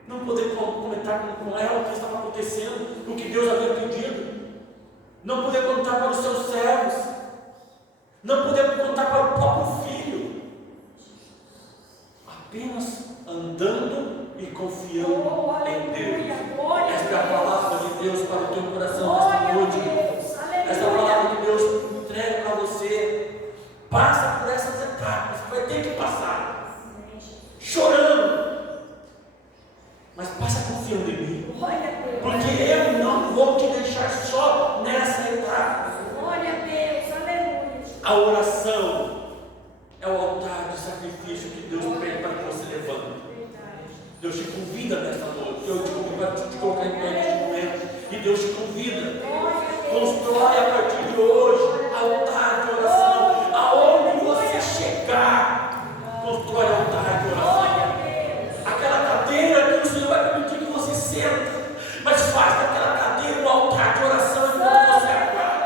não poder comentar com ela o que estava acontecendo, o que Deus havia pedido, não poder contar para os seus servos, não podemos contar para o próprio filho, apenas andando e confiando em Deus. Esta é a palavra de Deus para o teu coração nesta noite. Esta é a palavra de Deus entrega para você. Passa por essas etapas, você vai ter que passar, chorando, mas passa confiando em mim, porque eu não vou te deixar só nessa etapa. A oração é o altar de sacrifício que Deus pede para que você levante. Deus te convida nesta noite. Eu te convido para te colocar em pé neste momento. E Deus te convida. Constrói a partir de hoje altar de oração. Aonde você chegar, constrói altar de oração. Aquela cadeira que o Senhor vai permitir que você senta, mas faz daquela cadeira um altar de oração enquanto você aguarda.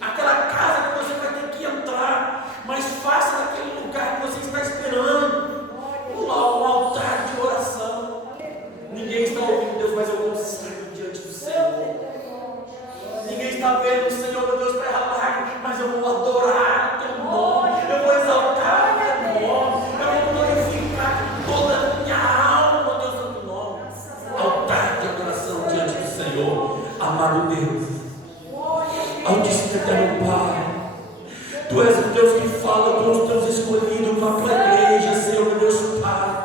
Aquela casa que você vai ter que entrar, mas faça daquele lugar que você está esperando um altar de oração. Ninguém está ouvindo Deus, mas eu consagro diante do Senhor. Ninguém está vendo o Senhor, meu Deus, para errar, mas eu vou adorar o teu nome, eu vou exaltar o teu nome, eu vou glorificar toda a minha alma, Deus, o teu nome. Altar de adoração diante do Senhor. Amado Deus, Altíssimo Eterno Pai, Tu és o Deus que fala com os teus escolhidos, com a tua igreja, Senhor, meu Deus Pai.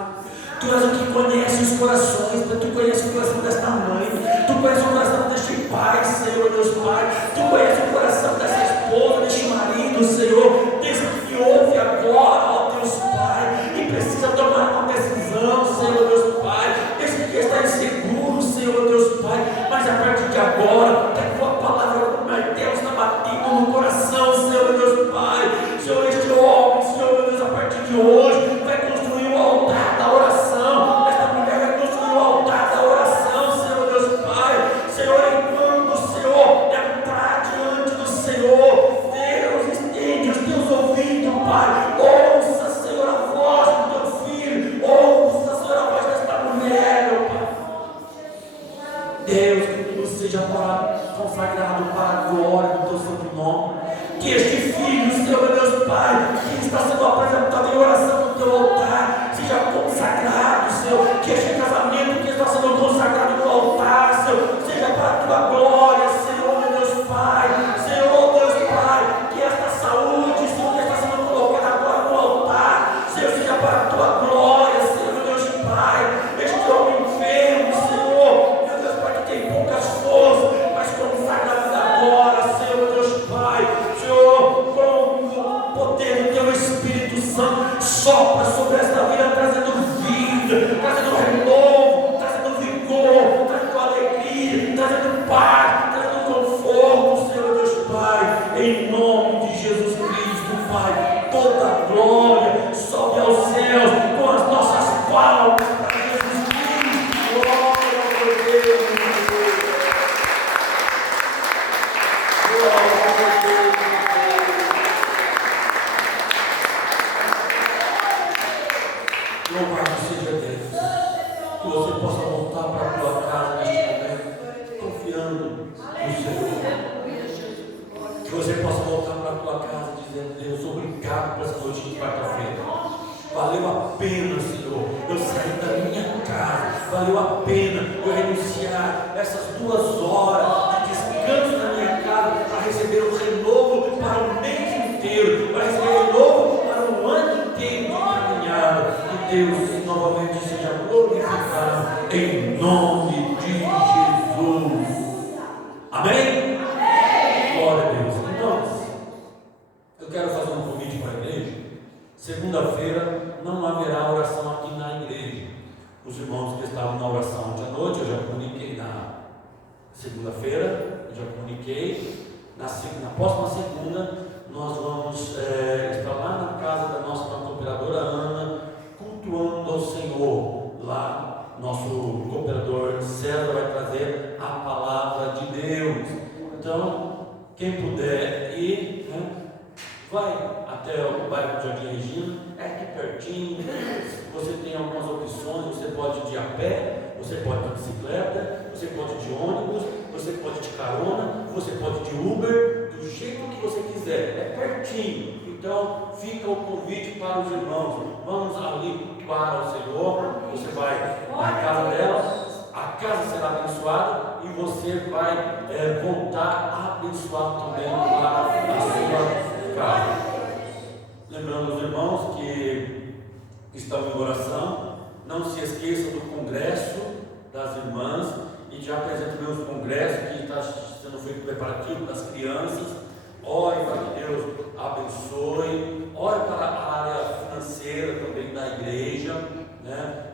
Tu és o que conhece os corações, Tu conheces o coração desta mãe, Tu conheces o coração deste pai, Senhor, meu Deus Pai. Tu conheces o coração dessa esposa, deste marido, Senhor, desse que ouve agora, ó Deus Pai, e precisa tomar uma decisão, Senhor Deus Pai, esse que está inseguro, Senhor Deus Pai, mas a partir de agora, que a tua palavra como martelo está batendo no coração, Senhor Deus Pai, Senhor, este homem, Senhor Deus, a partir de hoje, vai construir o altar da oração, esta mulher vai construir o altar da oração, Senhor Deus Pai, Senhor, enquanto o Senhor entrar diante do Senhor, Deus, estende os teus ouvidos, Pai, ouça, Senhor, a voz do teu filho, ouça, Senhor, a voz desta mulher, meu Pai. Deus, que tudo seja consagrado para a glória do teu santo nome. Que este filho, Senhor Deus Pai, que está sendo apresentado em oração no teu altar, seja consagrado, Senhor. Que este casamento que está sendo consagrado no altar, Senhor, seja para a tua glória, Senhor Deus Pai. Senhor Deus Pai, que esta saúde, Senhor, que está sendo colocada agora no altar, Senhor, seja para a tua glória, Senhor Deus Pai. Este homem enfermo, Senhor, meu Deus Pai, que tem poucas forças, mas consagra a vida agora, Senhor Deus Pai. Senhor, com o poder do teu Espírito Santo, sopra sobre esta vida, trazendo vida, trazendo renovo, trazendo vigor, trazendo alegria, trazendo paz, trazendo conforto, Senhor Deus Pai, em nome de Jesus Cristo, Pai. Toda a glória sobe aos céus com as nossas palmas para Jesus Cristo. Glória a Deus. Glória a Deus. Louvado seja Deus, que você possa voltar para a tua casa neste momento, confiando no Senhor. Que você possa voltar para a tua casa dizendo: Deus, obrigado por essa noite de quarta-feira. Valeu a pena, Senhor, eu sair da minha casa. Valeu a pena eu renunciar essas 2 horas de descanso na minha casa para receber o renovo para o mês inteiro, para receber o renovo para o ano inteiro de caminhada. Deus novamente seja glorificado em nome de Jesus. Amém? Glória a Deus. Então, eu quero fazer um convite para a igreja. Segunda-feira não haverá oração aqui na igreja. Os irmãos que estavam na oração ontem à noite, eu já comuniquei na segunda-feira, já comuniquei. Na próxima segunda, nós vamos estar lá na casa da nossa cooperadora Ana, cultuando ao Senhor. Lá, nosso cooperador César vai trazer a palavra de Deus. Então, quem puder ir, vai até o bairro de Jardim Regina, é aqui pertinho. Você tem algumas opções, você pode ir de a pé, você pode ir de bicicleta, você pode ir de ônibus, você pode ir de carona, você pode ir de Uber, do jeito que você quiser, é pertinho. Então fica o convite para os irmãos: vamos ali para o Senhor. Você vai na casa dela, a casa será abençoada e você vai voltar abençoado também para a sua casa. Lembrando os irmãos que estão em oração, não se esqueçam do congresso das irmãs, e já apresento meus congressos que está sendo feito preparativo das crianças. Ore para que Deus abençoe, ore para a área financeira também da igreja,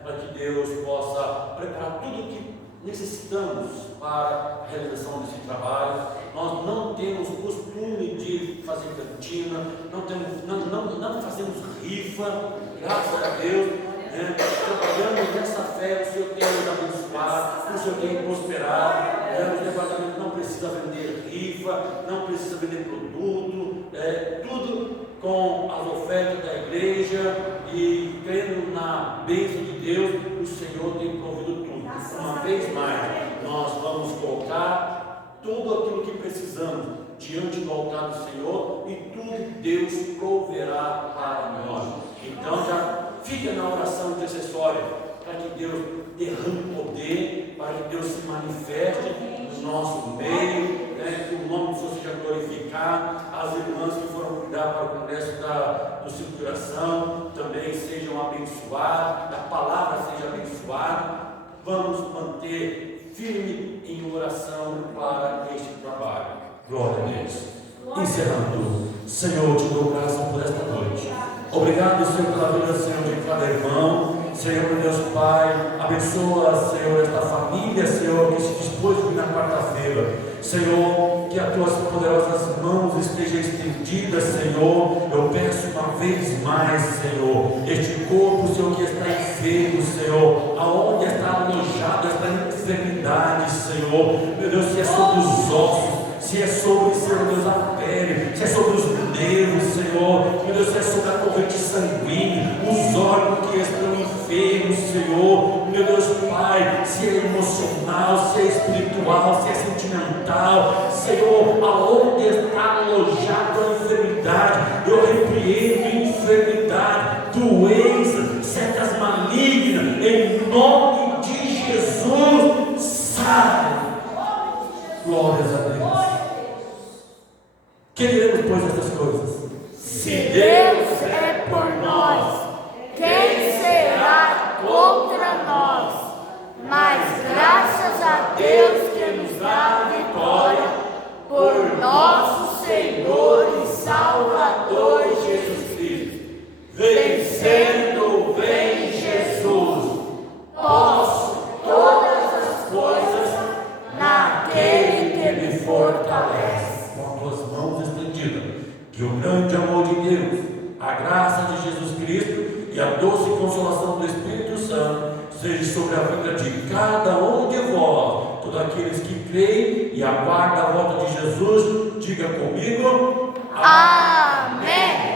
para que Deus possa preparar tudo o que necessitamos para a realização desse trabalho. Nós não temos costume de fazer cantina, não fazemos rifa, graças a Deus, trabalhando nessa fé. O Senhor tem nos abençoado, o Senhor tem prosperado. O departamento não precisa vender rifa, não precisa vender produto, tudo com as ofertas da igreja, e crendo na bênção de Deus, o Senhor tem provido tudo. Uma vez mais, nós vamos colocar tudo aquilo que precisamos diante do altar do Senhor, e tudo Deus proverá para nós. Então já fica na oração intercessória, para que Deus derrame poder, para que Deus se manifeste no nosso meio, que o nome do Senhor seja glorificado. As irmãs que foram cuidar para o congresso do circulação também sejam abençoadas, a palavra seja abençoada. Vamos manter firme em oração para este trabalho. Glória a Deus. Encerrando, Senhor, te dou graça por esta noite. Obrigado, Senhor, pela vida, Senhor, de Cláudio Abençoa, Senhor, esta família, Senhor, que se dispôs a vir na quarta-feira. Senhor, que as tuas poderosas mãos estejam estendidas, Senhor. Eu peço uma vez mais, Senhor, este corpo, Senhor, que está enfermo, Senhor, aonde está alojado esta enfermidade, Senhor, meu Deus, se é sobre os ossos, se é sobre, Senhor Deus, a pele, se é sobre os nervos, Senhor, meu Deus, se é sobre a corrente sanguínea, os órgãos que estão enfermos, Senhor, meu Deus, Pai, se é emocional, se é espiritual, se é sentimental, Senhor, aonde está alojada a enfermidade, eu repreendo enfermidade, doença, setas malignas, em nome de Jesus, sai. Glórias a Deus. Que diremos, pois, estas coisas? Se Deus é por nós, quem será contra nós? Mas graças a Deus que nos dá a vitória, por nosso Senhor e Salvador Jesus Cristo. Vencendo vem Jesus. Posso todas as coisas naquele que me fortalece. Com as tuas mãos estendidas, que o grande amor de Deus, a graça de Jesus Cristo e a doce consolação do Espírito Santo seja sobre a vida de cada um de vós, todos aqueles que creem e aguardam a volta de Jesus. Diga comigo: Amém.